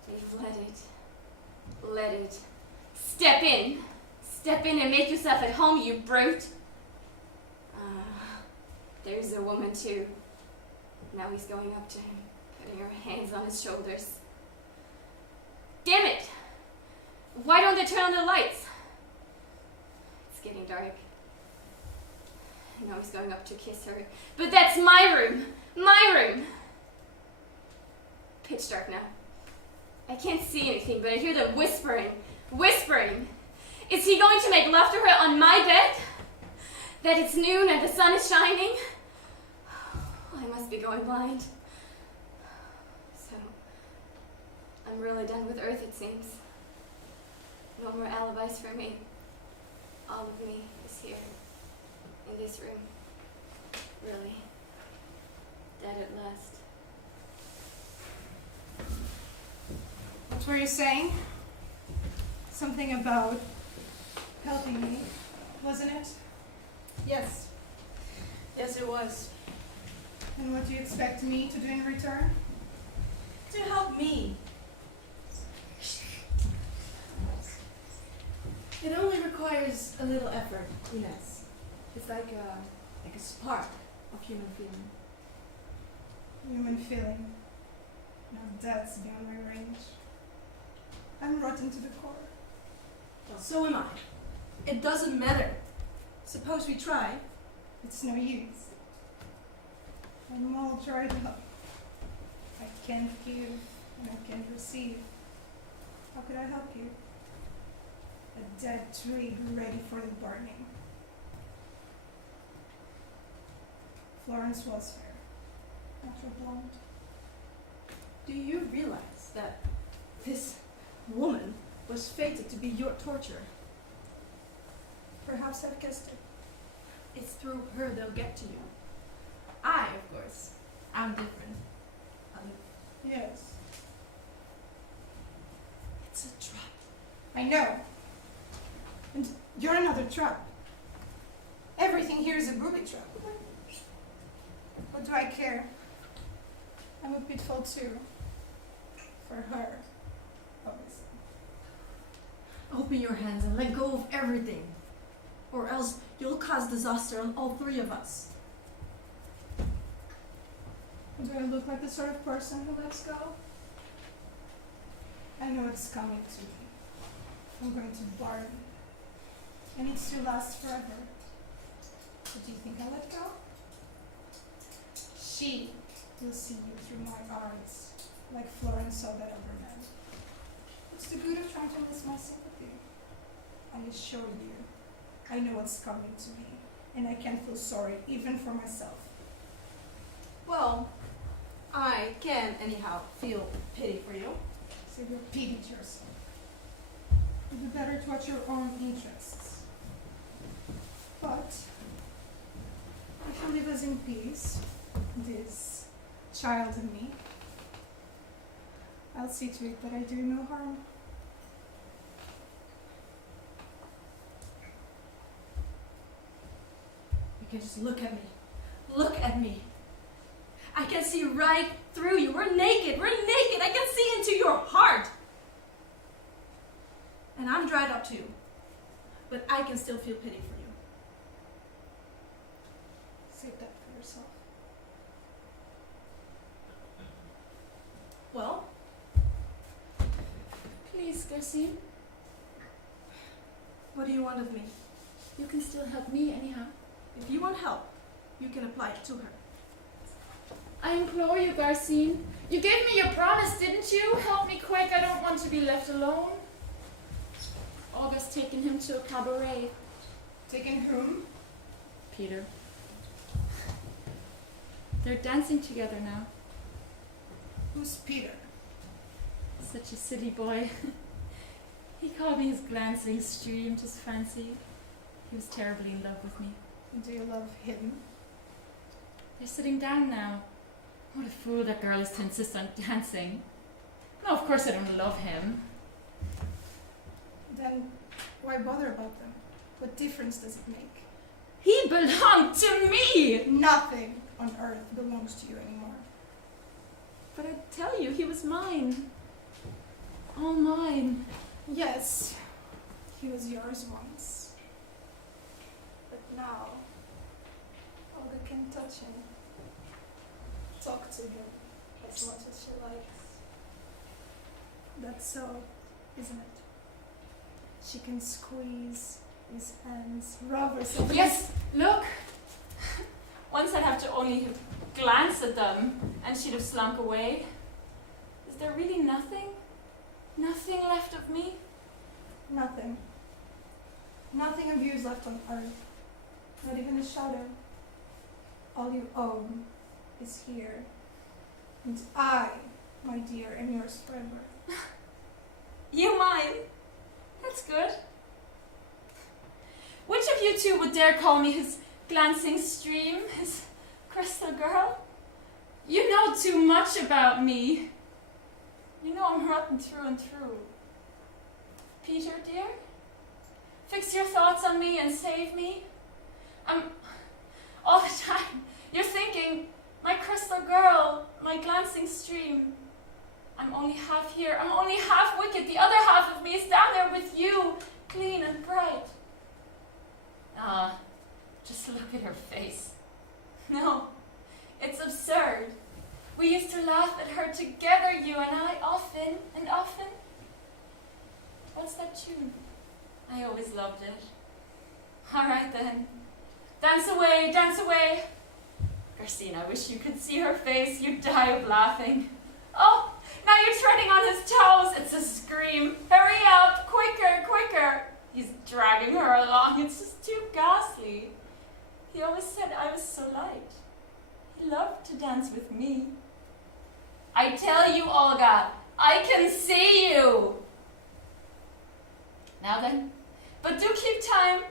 They've let it. Let it. Step in! Step in and make yourself at home, you brute! There's a woman too. Now he's going up to him, putting her hands on his shoulders. Damn it! Why don't they turn on the lights? It's getting dark. Now he's going up to kiss her. But that's my room! My room! Pitch dark now. I can't see anything, but I hear them whispering. Whispering! Is he going to make love to her on my bed? That it's noon and the sun is shining? I must be going blind. So, I'm really done with Earth, it seems. No more alibis for me. All of me is here, in this room. Really. Dead at last. What were you saying? Something about helping me, wasn't it? Yes. Yes, it was. And what do you expect me to do in return? To help me. It only requires a little effort, Ines. It's like a spark of human feeling. Human feeling. Now that's beyond my range. I'm rotten to the core. Well, so am I. It doesn't matter. Suppose we try. It's no use. I'm all dried up. I can't give and I can't receive. How could I help you? A dead twig ready for the burning. Florence was fair, natural blonde. Do you realize that this woman was fated to be your torturer? Perhaps I've guessed it. It's through her they'll get to you. I, of course, am different. Yes. It's a trap. I know. And you're another trap. Everything here is a booby trap. What do I care? I'm a pitfall too. For her, obviously. Open your hands and let go of everything. Or else you'll cause disaster on all three of us. Do I look like the sort of person who lets go? I know it's coming to me. I'm going to burn. And it's to last forever. But do you think I'll let go? She will see you through my eyes, like Florence saw that other man. What's the good of trying to enlist my sympathy? I assure you, I know what's coming to me, and I can't feel sorry even for myself. Well, I can anyhow feel pity for you. So you're pity to yourself. It'd be better to watch your own interests. But if you leave us in peace, this child and me, I'll see to it that I do no harm. You can just look at me. Look at me. I can see right through you. We're naked. We're naked. I can see into your heart. And I'm dried up too. But I can still feel pity for you. Save that for yourself. Well, Please, Garcine, what do you want of me? you can still help me anyhow. If you want help, you can apply it to her. I implore you, Garcine. You gave me your promise, didn't you? Help me quick, I don't want to be left alone. August taken him to a cabaret. Taking whom? Peter. They're dancing together now. Who's Peter? Such a silly boy. He called me his glancing stream, just fancy. He was terribly in love with me. Do you love him? They're sitting down now. What a fool that girl is to insist on dancing. No, of course I don't love him. Then why bother about them? What difference does it make? He belonged to me! Nothing on earth belongs to you anymore. But I tell you, he was mine. All mine. Yes, he was yours once. But now, Olga can touch him, talk to him as much as she likes. That's so, isn't it? She can squeeze his hands, rub herself. Yes, look! Once I'd have to only glance at them and she'd have slunk away. Is there really nothing? Nothing left of me? Nothing. Nothing of you is left on earth. Not even a shadow. All you own is here. And I, my dear, am yours forever. You mine? That's good. Which of you two would dare call me his glancing stream, his crystal girl? You know too much about me. You know I'm rotten through and through. Peter, dear? Fix your thoughts on me and save me. All the time, you're thinking, my crystal girl, my glancing stream. I'm only half here, I'm only half wicked. The other half of me is down there with you, clean and bright. Ah, just look at her face. No, it's absurd. We used to laugh at her together, you and I, often and often. What's that tune? I always loved it. All right then. Dance away, dance away. Garcine, I wish you could see her face. You'd die of laughing. Oh, now you're treading on his toes. It's a scream. Hurry up, quicker, quicker. He's dragging her along. It's just too ghastly. He always said I was so light. He loved to dance with me. I tell you, Olga, I can see you. Now then, but do keep time.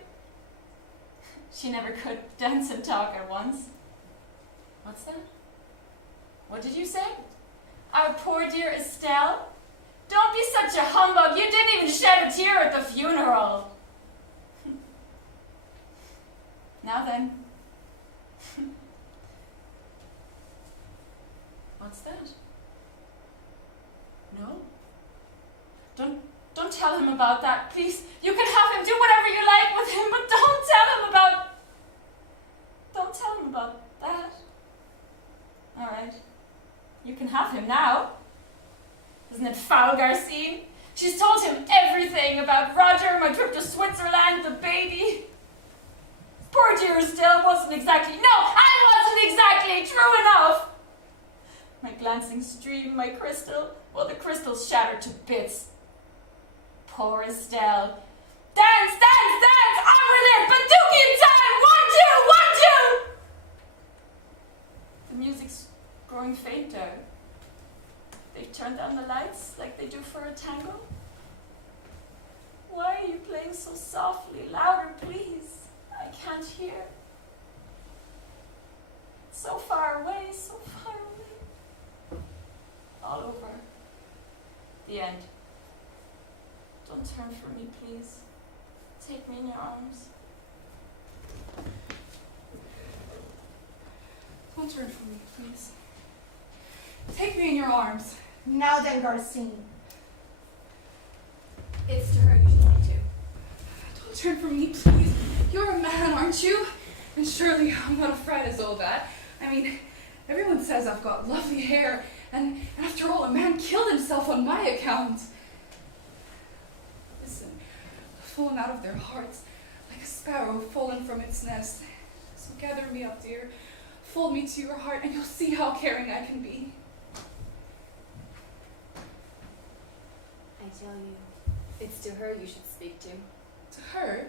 She never could dance and talk at once. What's that? What did you say? Our poor dear Estelle? Don't be such a humbug. You didn't even shed a tear at the funeral. Now then. What's that? No? Don't tell him about that, please. You can have him do whatever you like with him, but don't tell him about that. All right. You can have him now. Isn't it foul, Garcine? She's told him everything about Roger, my trip to Switzerland, the baby. Poor dear Estelle wasn't exactly... No, I wasn't exactly true enough. My glancing stream, my crystal... Well, the crystal's shattered to bits. Poor Estelle. Dance, dance, dance! On with it! But do keep time! 1, 2, 1, 2! The music's growing fainter. They've turned down the lights like they do for a tango. Why are you playing so softly? Louder, please. I can't hear. So far away, so far away. All over. The end. Don't turn from me, please. Take me in your arms. Don't turn from me, please. Take me in your arms. Now then, Garcine. It's to her you should speak to. Don't turn from me, please. You're a man, aren't you? And surely I'm not afraid as all that. I mean, everyone says I've got lovely hair, and after all, a man killed himself on my account. Listen, I've fallen out of their hearts, like a sparrow fallen from its nest. So gather me up, dear. Fold me to your heart, and you'll see how caring I can be. I tell you, it's to her you should speak to. To her?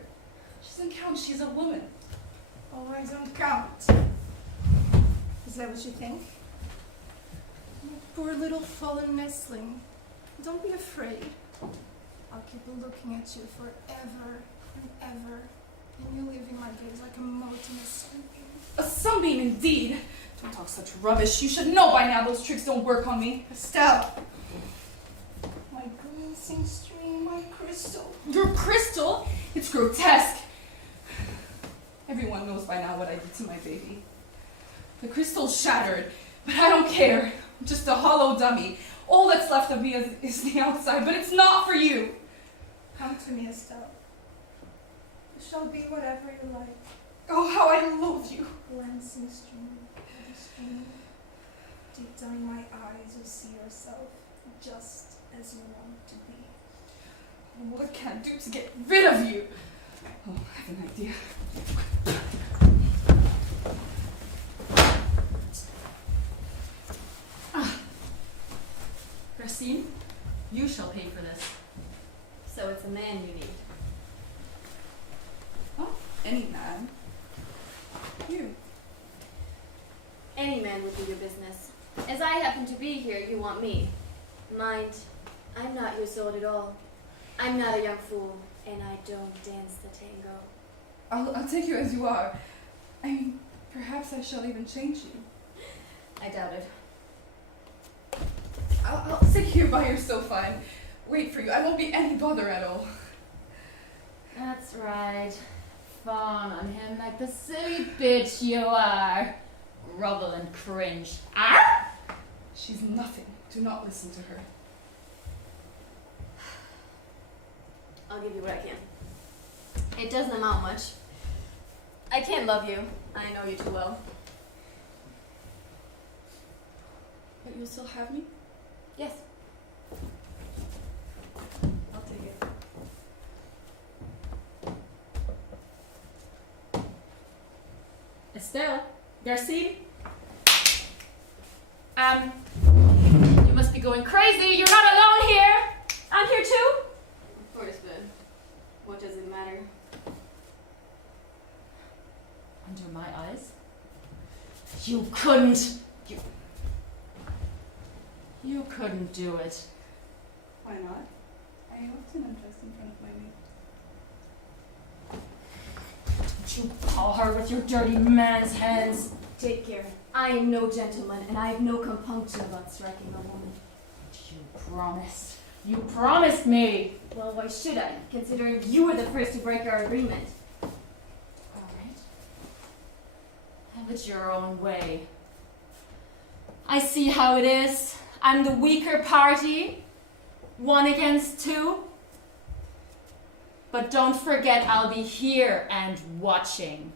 She doesn't count, she's a woman. Oh, I don't count. Is that what you think? You poor little fallen nestling. Don't be afraid. I'll keep looking at you forever and ever, and you live in my gaze like a mote in a sunbeam. A sunbeam indeed! Don't talk such rubbish. You should know by now those tricks don't work on me. Estelle! My glancing stream, my crystal. Your crystal? It's grotesque. Everyone knows by now what I did to my baby. The crystal's shattered, but I don't care. I'm just a hollow dummy. All that's left of me is the outside, but it's not for you. Come to me, Estelle. It shall be whatever you like. Oh, how I loathe you. Glancing stream, bloody stream. Deep down in my eyes you see yourself, just as you want to be. Oh, what can I do to get rid of you? Oh, I have an idea. Racine, you shall pay for this. So it's a man you need. Oh, any man. You. Any man would be your business. As I happen to be here, you want me. Mind, I'm not your sort at all. I'm not a young fool, and I don't dance the tango. I'll take you as you are. I mean, perhaps I shall even change you. I doubt it. I'll sit here by your sofa and wait for you. I won't be any bother at all. That's right. Fawn on him like the silly bitch you are. Grovel and cringe. Ah! She's nothing. Do not listen to her. I'll give you what I can. It doesn't amount much. I can't love you. I know you too well. But you'll still have me? Yes. I'll take it. Estelle? Garcine? You must be going crazy. You're not alone here. I'm here too. Of course, but what does it matter? Under my eyes? You couldn't. You couldn't do it. Why not? I often am just in front of my mate. Don't you paw her with your dirty man's hands. Take care. I am no gentleman, and I have no compunction about striking a woman. You promised. You promised me. Well, why should I, considering you were the first to break our agreement? All right. Have it your own way. I see how it is. I'm the weaker party. 1 against 2. But don't forget I'll be here and watching.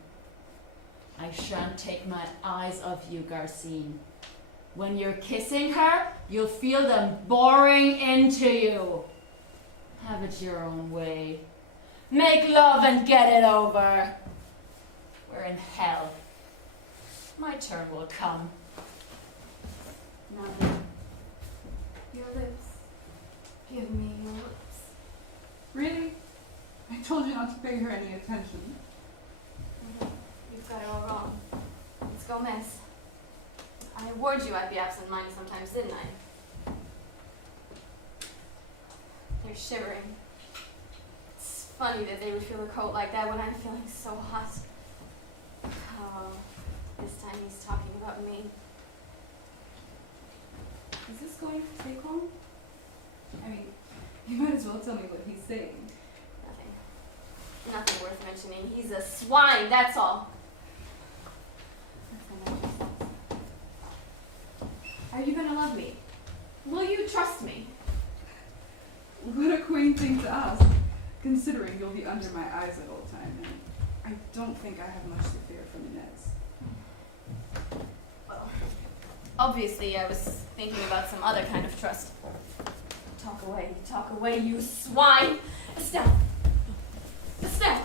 I shan't take my eyes off you, Garcine. When you're kissing her, you'll feel them boring into you. Have it your own way. Make love and get it over. We're in hell. My turn will come. Now then, your lips. Give me your lips. Really? I told you not to pay her any attention. You've got it all wrong. It's Gomez. I warned you I'd be absent-minded sometimes, didn't I? You're shivering. It's funny that they would feel a coat like that when I'm feeling so hot. Oh, this time he's talking about me. Is this going to take long? I mean, you might as well tell me what he's saying. Nothing. Nothing worth mentioning. He's a swine, that's all. Are you gonna love me? Will you trust me? What a quaint thing to ask, considering you'll be under my eyes at all time, and I don't think I have much to fear from Inez. Well, obviously I was thinking about some other kind of trust. Talk away, you swine! Estelle! Estelle!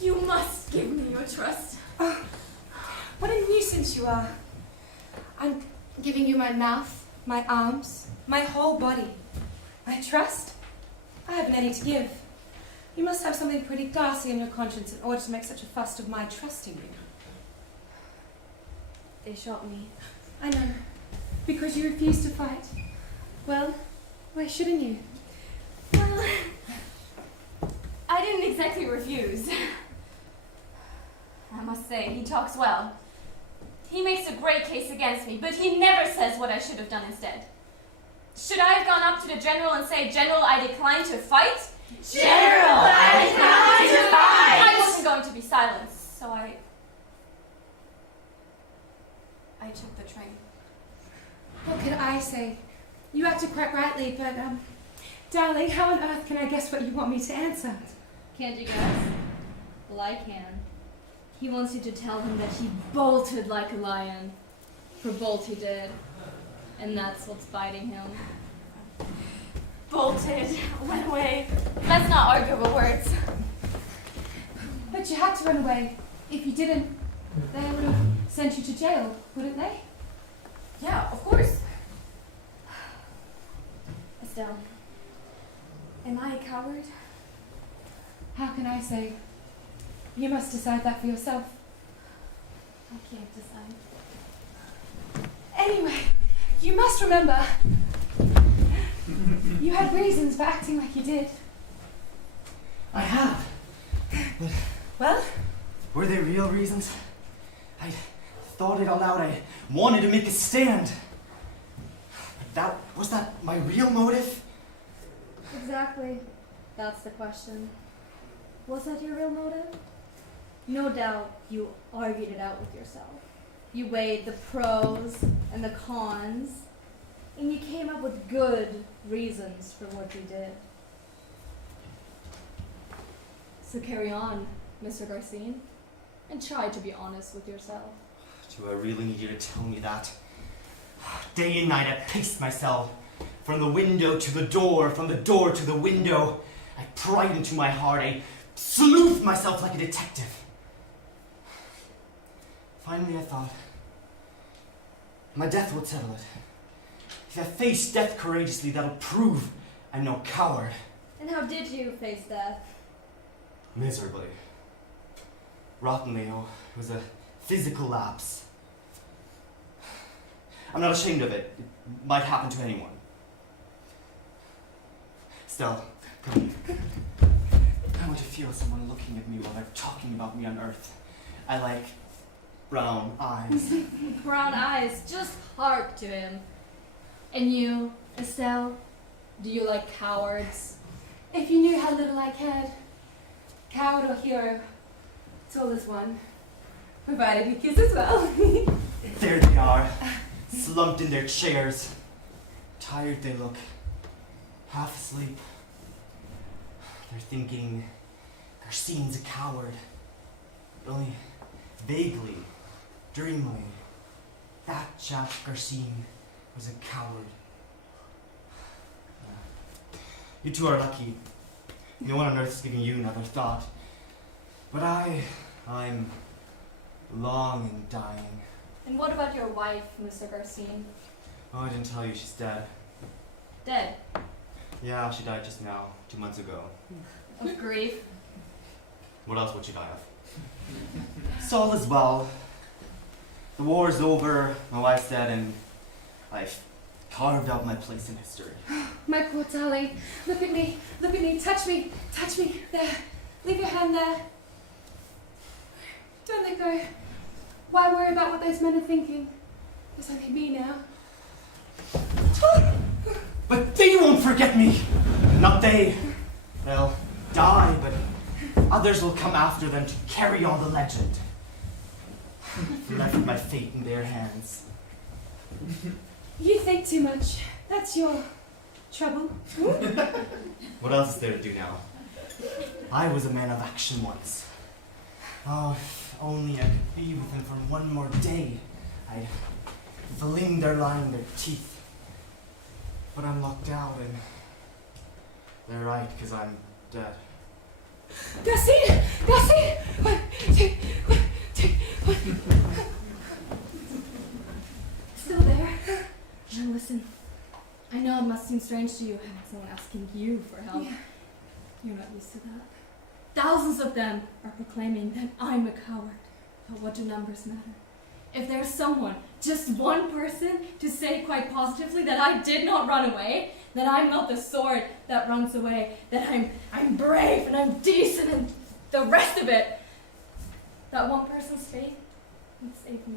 You must give me your trust. What a nuisance you are. I'm giving you my mouth, my arms, my whole body. My trust? I haven't any to give. You must have something pretty ghastly on your conscience in order to make such a fuss of my trusting you. They shot me. I know. Because you refused to fight. Well, why shouldn't you? Why Well, I didn't exactly refuse. I must say, he talks well. He makes a great case against me, but he never says what I should have done instead. Should I have gone up to the general and say, General, I decline to fight? General, I decline to fight! I wasn't going to be silenced, so I took the train. What could I say? You acted quite rightly, but, darling, how on earth can I guess what you want me to answer? Can't you guess? Well, I can. He wants you to tell him that he bolted like a lion. For bolt he did. And that's what's biting him. Bolted, went away. Let's not argue over words. But you had to run away. If you didn't, they would have sent you to jail, wouldn't they? Yeah, of course. Estelle, am I a coward? How can I say? You must decide that for yourself. I can't decide. Anyway, you must remember, you had reasons for acting like you did. I have. But Well? were they real reasons? I thought it aloud. I wanted to make a stand. But was that my real motive? Exactly. That's the question. Was that your real motive? No doubt you argued it out with yourself. You weighed the pros and the cons, and you came up with good reasons for what you did. So carry on, Mr. Garcine, and try to be honest with yourself. Do I really need you to tell me that? Day and night I paced myself. From the window to the door, from the door to the window. I pried into my heart. I sleuthed myself like a detective. Finally I thought, my death would settle it. If I face death courageously, that'll prove I'm no coward. And how did you face death? Miserably. Rottenly, it was a physical lapse. I'm not ashamed of it. It might happen to anyone. Still, come here. I want to feel someone looking at me while they're talking about me on Earth. I like brown eyes. Brown eyes, just hark to him. And you, Estelle, do you like cowards? If you knew how little I cared, coward or hero, it's all as one. Provided you kiss as well. There they are, slumped in their chairs. Tired they look, half asleep. They're thinking Garcine's a coward. Only vaguely, dreamily, that chap Garcine was a coward. You two are lucky. No one on earth is giving you another thought. But I'm long and dying. And what about your wife, Mr. Garcine? Oh, I didn't tell you, she's dead. Dead. Yeah, she died just now, 2 months ago. Of grief. What else would she die of? It's all as well. The war's over, my wife's dead, and I've carved out my place in history. My poor darling, look at me, touch me, there. Leave your hand there. Don't let go. Why worry about what those men are thinking? There's only me now. But they won't forget me! Not they. They'll die, but others will come after them to carry on the legend. Left my fate in their hands. You think too much. That's your trouble. What else is there to do now? I was a man of action once. Oh, if only I could be with them for one more day. I'd fling their line, their teeth. But I'm locked out, and they're right, because I'm dead. Garcine! Garcine! 1, 2, 1, 2, 1. Still there? Now listen, I know it must seem strange to you having someone asking you for help. Yeah. You're not used to that. Thousands of them are proclaiming that I'm a coward. But what do numbers matter? If there's someone, just one person, to say quite positively that I did not run away, that I'm not the sort that runs away, that I'm brave and I'm decent and the rest of it. That one person's faith would save me.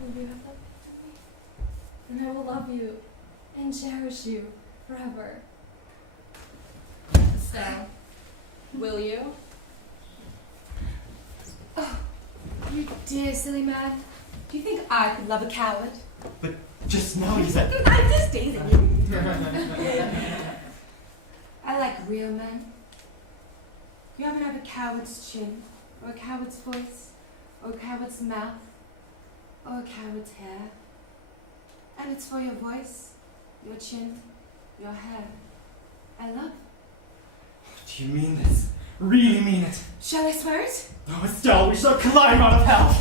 Will you have that faith in me? And I will love you and cherish you forever. Estelle, will you? Oh, you dear silly man. Do you think I could love a coward? But just now you said... I'm just teasing you. I like real men. You haven't had a coward's chin, or a coward's voice, or a coward's mouth, or a coward's hair. And it's for your voice, your chin, your hair. I love. Do you mean this? Really mean it? Shall I swear it? Oh, Estelle, we shall climb out of hell!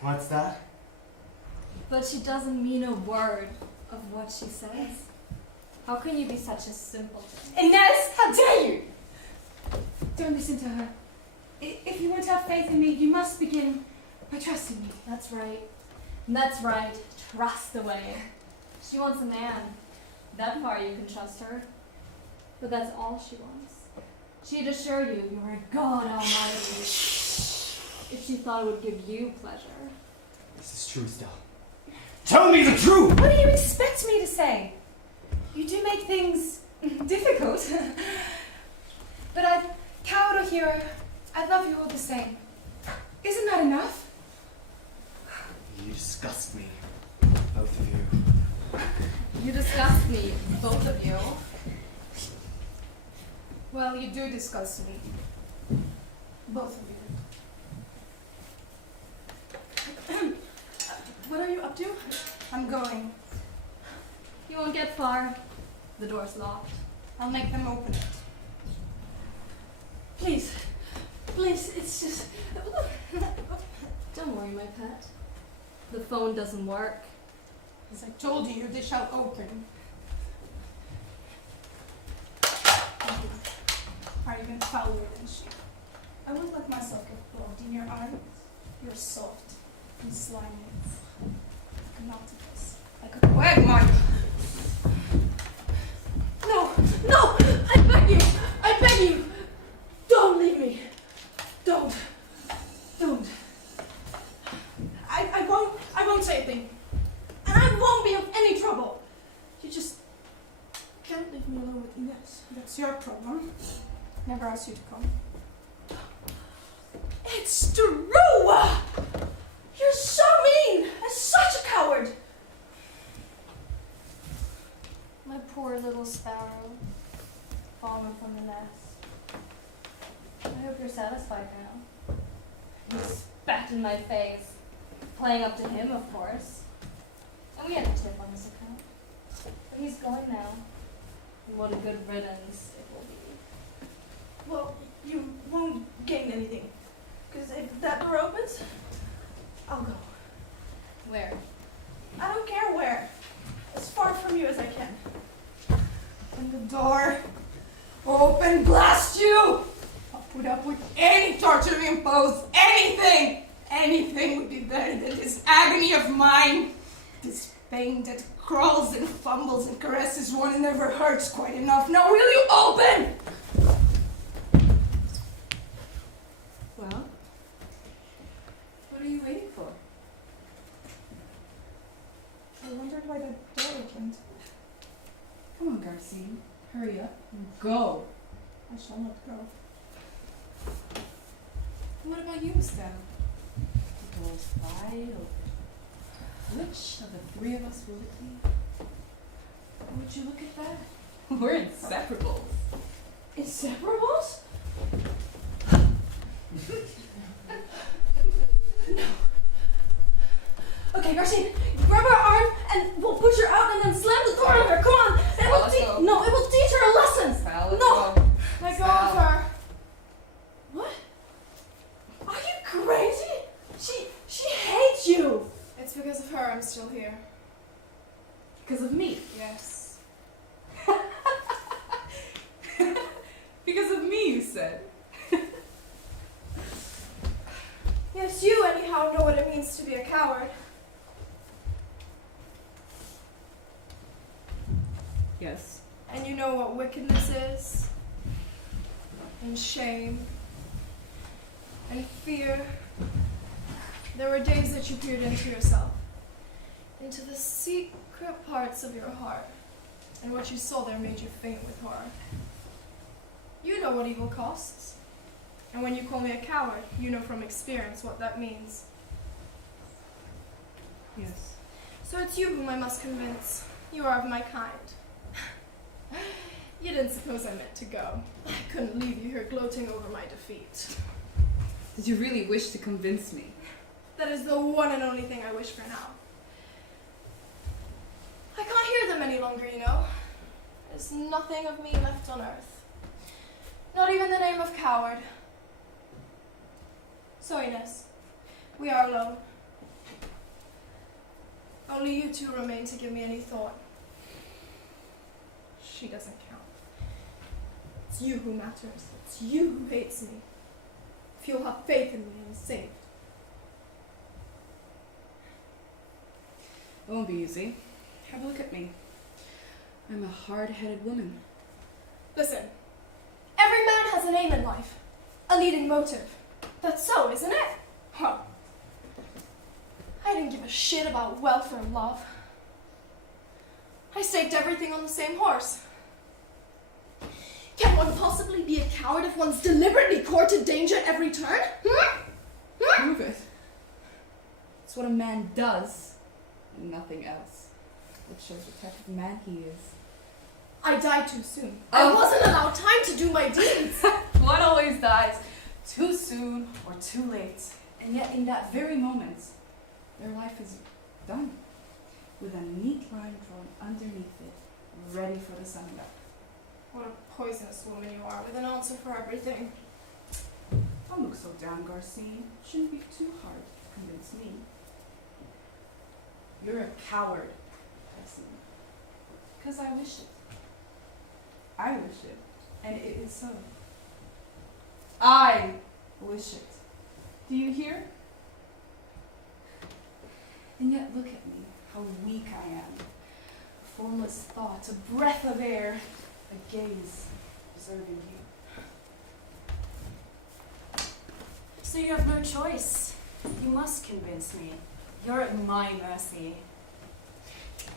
What's that? But she doesn't mean a word of what she says. How can you be such a simpleton? Inez, how dare you! Don't listen to her. If you want to have faith in me, you must begin by trusting me. That's right. That's right. Trust away. She wants a man. That far you can trust her. But that's all she wants. She'd assure you you're a God Almighty. If she thought it would give you pleasure. This is true, Estelle. Tell me the truth! What do you expect me to say? You do make things difficult. But coward or hero, I love you all the same. Isn't that enough? You disgust me, both of you. You disgust me, both of you. Well, you do disgust me. Both of you. What are you up to? I'm going. You won't get far. The door's locked. I'll make them open it. Please. Please, it's just... Don't worry, my pet. The phone doesn't work. As I told you, they shall open. Are you even fouler than she? I won't let myself get bogged in your arms. You're soft and slimy. Like an octopus. Like a quagmire. No! No! I beg you! I beg you! Don't leave me! Don't! Don't! I won't say a thing. And I won't be of any trouble. You just can't leave me alone with Inez. That's your problem. Never asked you to come. It's true! You're so mean and such a coward! My poor little sparrow. Fallen from the nest. I hope you're satisfied now. You spat in my face. Playing up to him, of course. And we had a tip on this account. But he's going now. And what a good riddance it will be. Well, you won't gain anything. Because if that door opens, I'll go. Where? I don't care where. As far from you as I can. Open the door. Open, blast you! I'll put up with any torture you impose. Anything! Anything would be better than this agony of mine. This pain that crawls and fumbles and caresses one and never hurts quite enough. Now will you open? Well, what are you waiting for? I wondered why the door opened. Come on, Garcine. Hurry up and go. I shall not go. And what about you, Estelle? The door's wide open. Which of the three of us will it be? Would you look at that? We're inseparables. Inseparables? No. Okay, Garcine, grab her arm and we'll push her out and then slam the door on her. Come on. It will teach her a lesson. No. Let go of her. What? Are you crazy? She hates you. It's because of her I'm still here. Because of me. Yes. Because of me, you said. Yes, you anyhow know what it means to be a coward. Yes. And you know what wickedness is, and shame, and fear. There were days that you peered into yourself, into the secret parts of your heart, and what you saw there made you faint with horror. You know what evil costs, and when you call me a coward, you know from experience what that means. Yes. So it's you whom I must convince. You are of my kind. You didn't suppose I meant to go. I couldn't leave you here gloating over my defeat. Did you really wish to convince me? That is the one and only thing I wish for now. I can't hear them any longer, you know. There's nothing of me left on earth. Not even the name of coward. So, Ines, we are alone. Only you two remain to give me any thought. She doesn't count. It's you who matters. It's you who hates me. If you'll have faith in me, I'm saved. It won't be easy. Have a look at me. I'm a hard-headed woman. Listen, every man has an aim in life, a leading motive. That's so, isn't it? Huh. I didn't give a shit about wealth or love. I staked everything on the same horse. Can one possibly be a coward if one's deliberately courted danger at every turn? Prove it. It's what a man does, and nothing else. It shows the type of man he is. I died too soon. I wasn't allowed time to do my deeds. One always dies too soon or too late. And yet in that very moment, their life is done. With a neat line drawn underneath it, ready for the summing up. What a poisonous woman you are, with an answer for everything. Don't look so down, Garcine. Shouldn't be too hard to convince me. You're a coward, Garcine. Because I wish it. I wish it. And it is so. I wish it. Do you hear? And yet look at me, how weak I am. A formless thought, a breath of air, a gaze observing you. So you have no choice. You must convince me. You're at my mercy.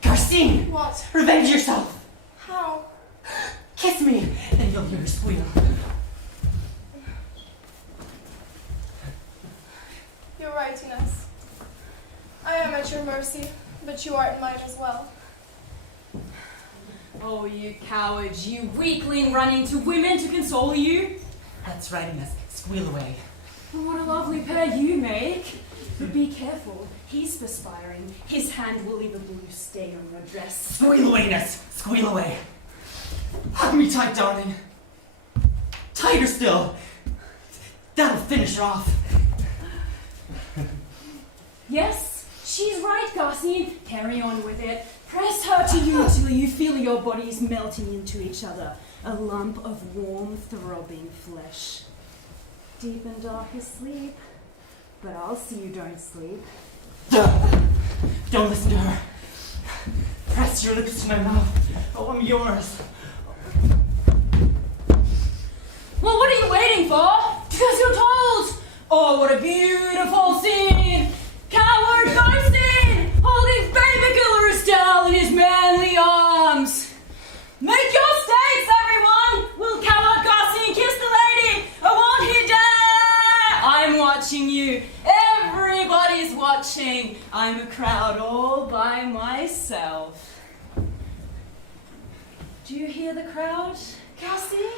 Garcine! What? Revenge yourself! How? Kiss me, and you'll hear her squeal. You're right, Ines. I am at your mercy, but you are at mine as well. Oh, you coward, you weakling running to women to console you. That's right, Ines. Squeal away. And what a lovely pair you make. But be careful, he's perspiring. His hand will leave a blue stain on your dress. Squeal away, Ines. Squeal away. Hug me tight, darling. Tighter still. That'll finish her off. Yes, she's right, Garcine. Carry on with it. Press her to you till you feel your bodies melting into each other. A lump of warm, throbbing flesh. Deep and dark asleep. But I'll see you don't sleep. Don't listen to her. Press your lips to my mouth. Oh, I'm yours. Well, what are you waiting for? Because you're told! Oh, what a beautiful scene! Coward Garcine! Holding baby killer Estelle in his manly arms! Make your states, everyone! Will coward Garcine kiss the lady? Or won't he dare? I'm watching you. Everybody's watching. I'm a crowd all by myself. Do you hear the crowd, Garcine?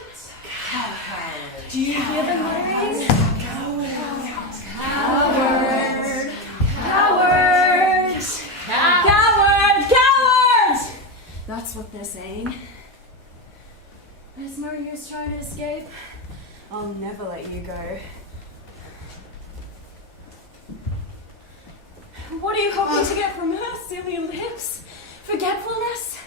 Coward. Do you hear them muttering? Coward. Coward. Coward. Coward. Coward. That's what they're saying. There's no use trying to escape. I'll never let you go. What are you hoping to get from her, silly lips? Forgetfulness?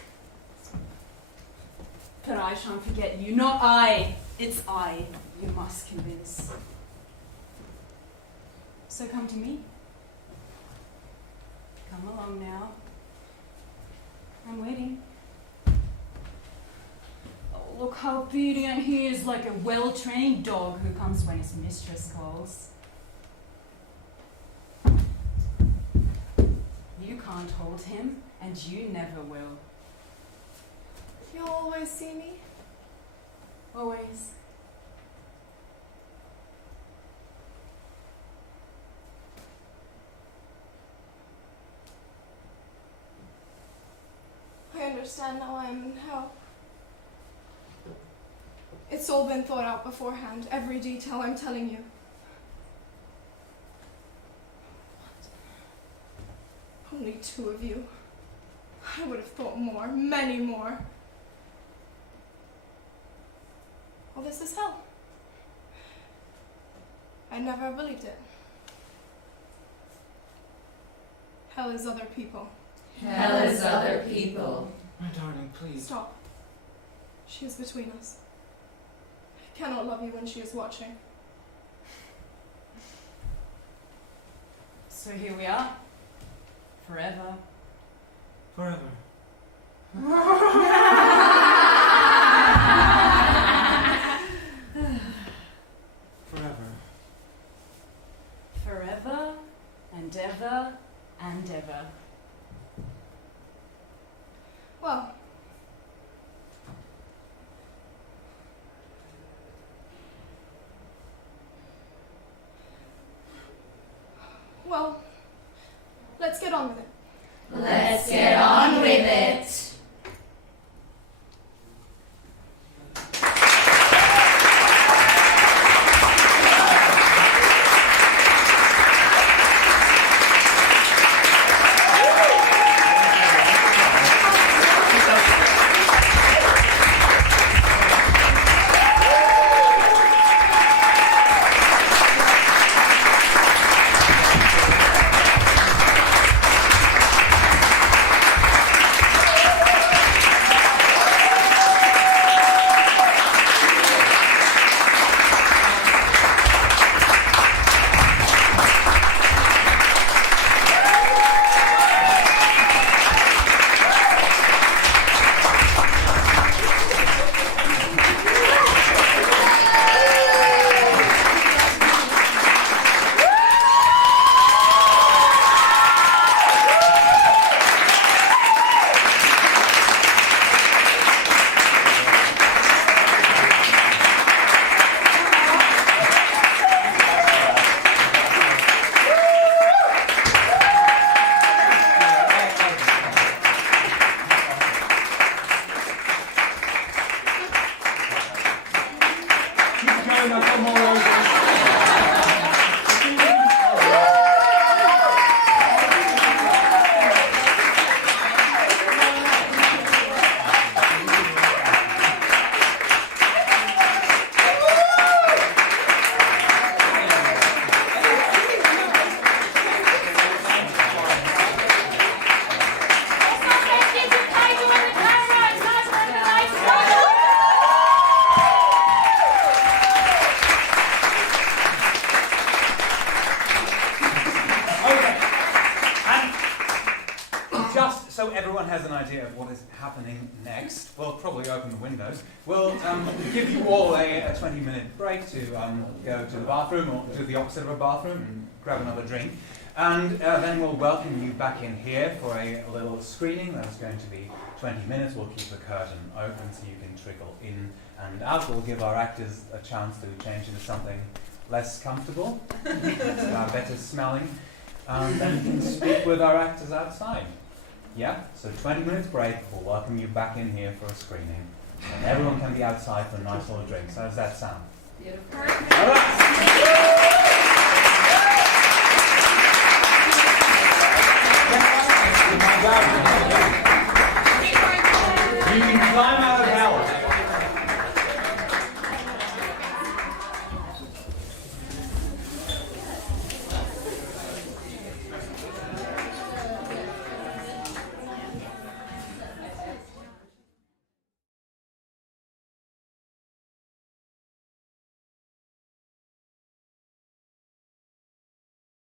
But I shan't forget you, not I. It's I you must convince. So come to me. Come along now. I'm waiting. Look how obedient he is, like a well-trained dog who comes when his mistress calls. You can't hold him, and you never will. You'll always see me. Always. I understand now I am in hell. It's all been thought out beforehand, every detail I'm telling you. What? Only 2 of you. I would have thought more, many more. Well, this is hell. I never believed it. Hell is other people. Hell is other people. My darling, please. Stop. She is between us. I cannot love you when she is watching. So here we are. Forever. Forever. Forever. Forever and ever and ever. Well, let's get on with it. Let's get on with it. So everyone has an idea of what is happening next. We'll probably open the windows. We'll give you all a 20-minute break to go to the bathroom or to the opposite of a bathroom and grab another drink. And then we'll welcome you back in here for a little screening. That's going to be 20 minutes. We'll keep the curtain open so you can trickle in and out. We'll give our actors a chance to change into something less comfortable, better smelling. Then you can speak with our actors outside. Yeah, so 20 minutes break, we'll welcome you back in here for a screening. And everyone can be outside for a nice little drink. So how does that sound? Beautiful. All right.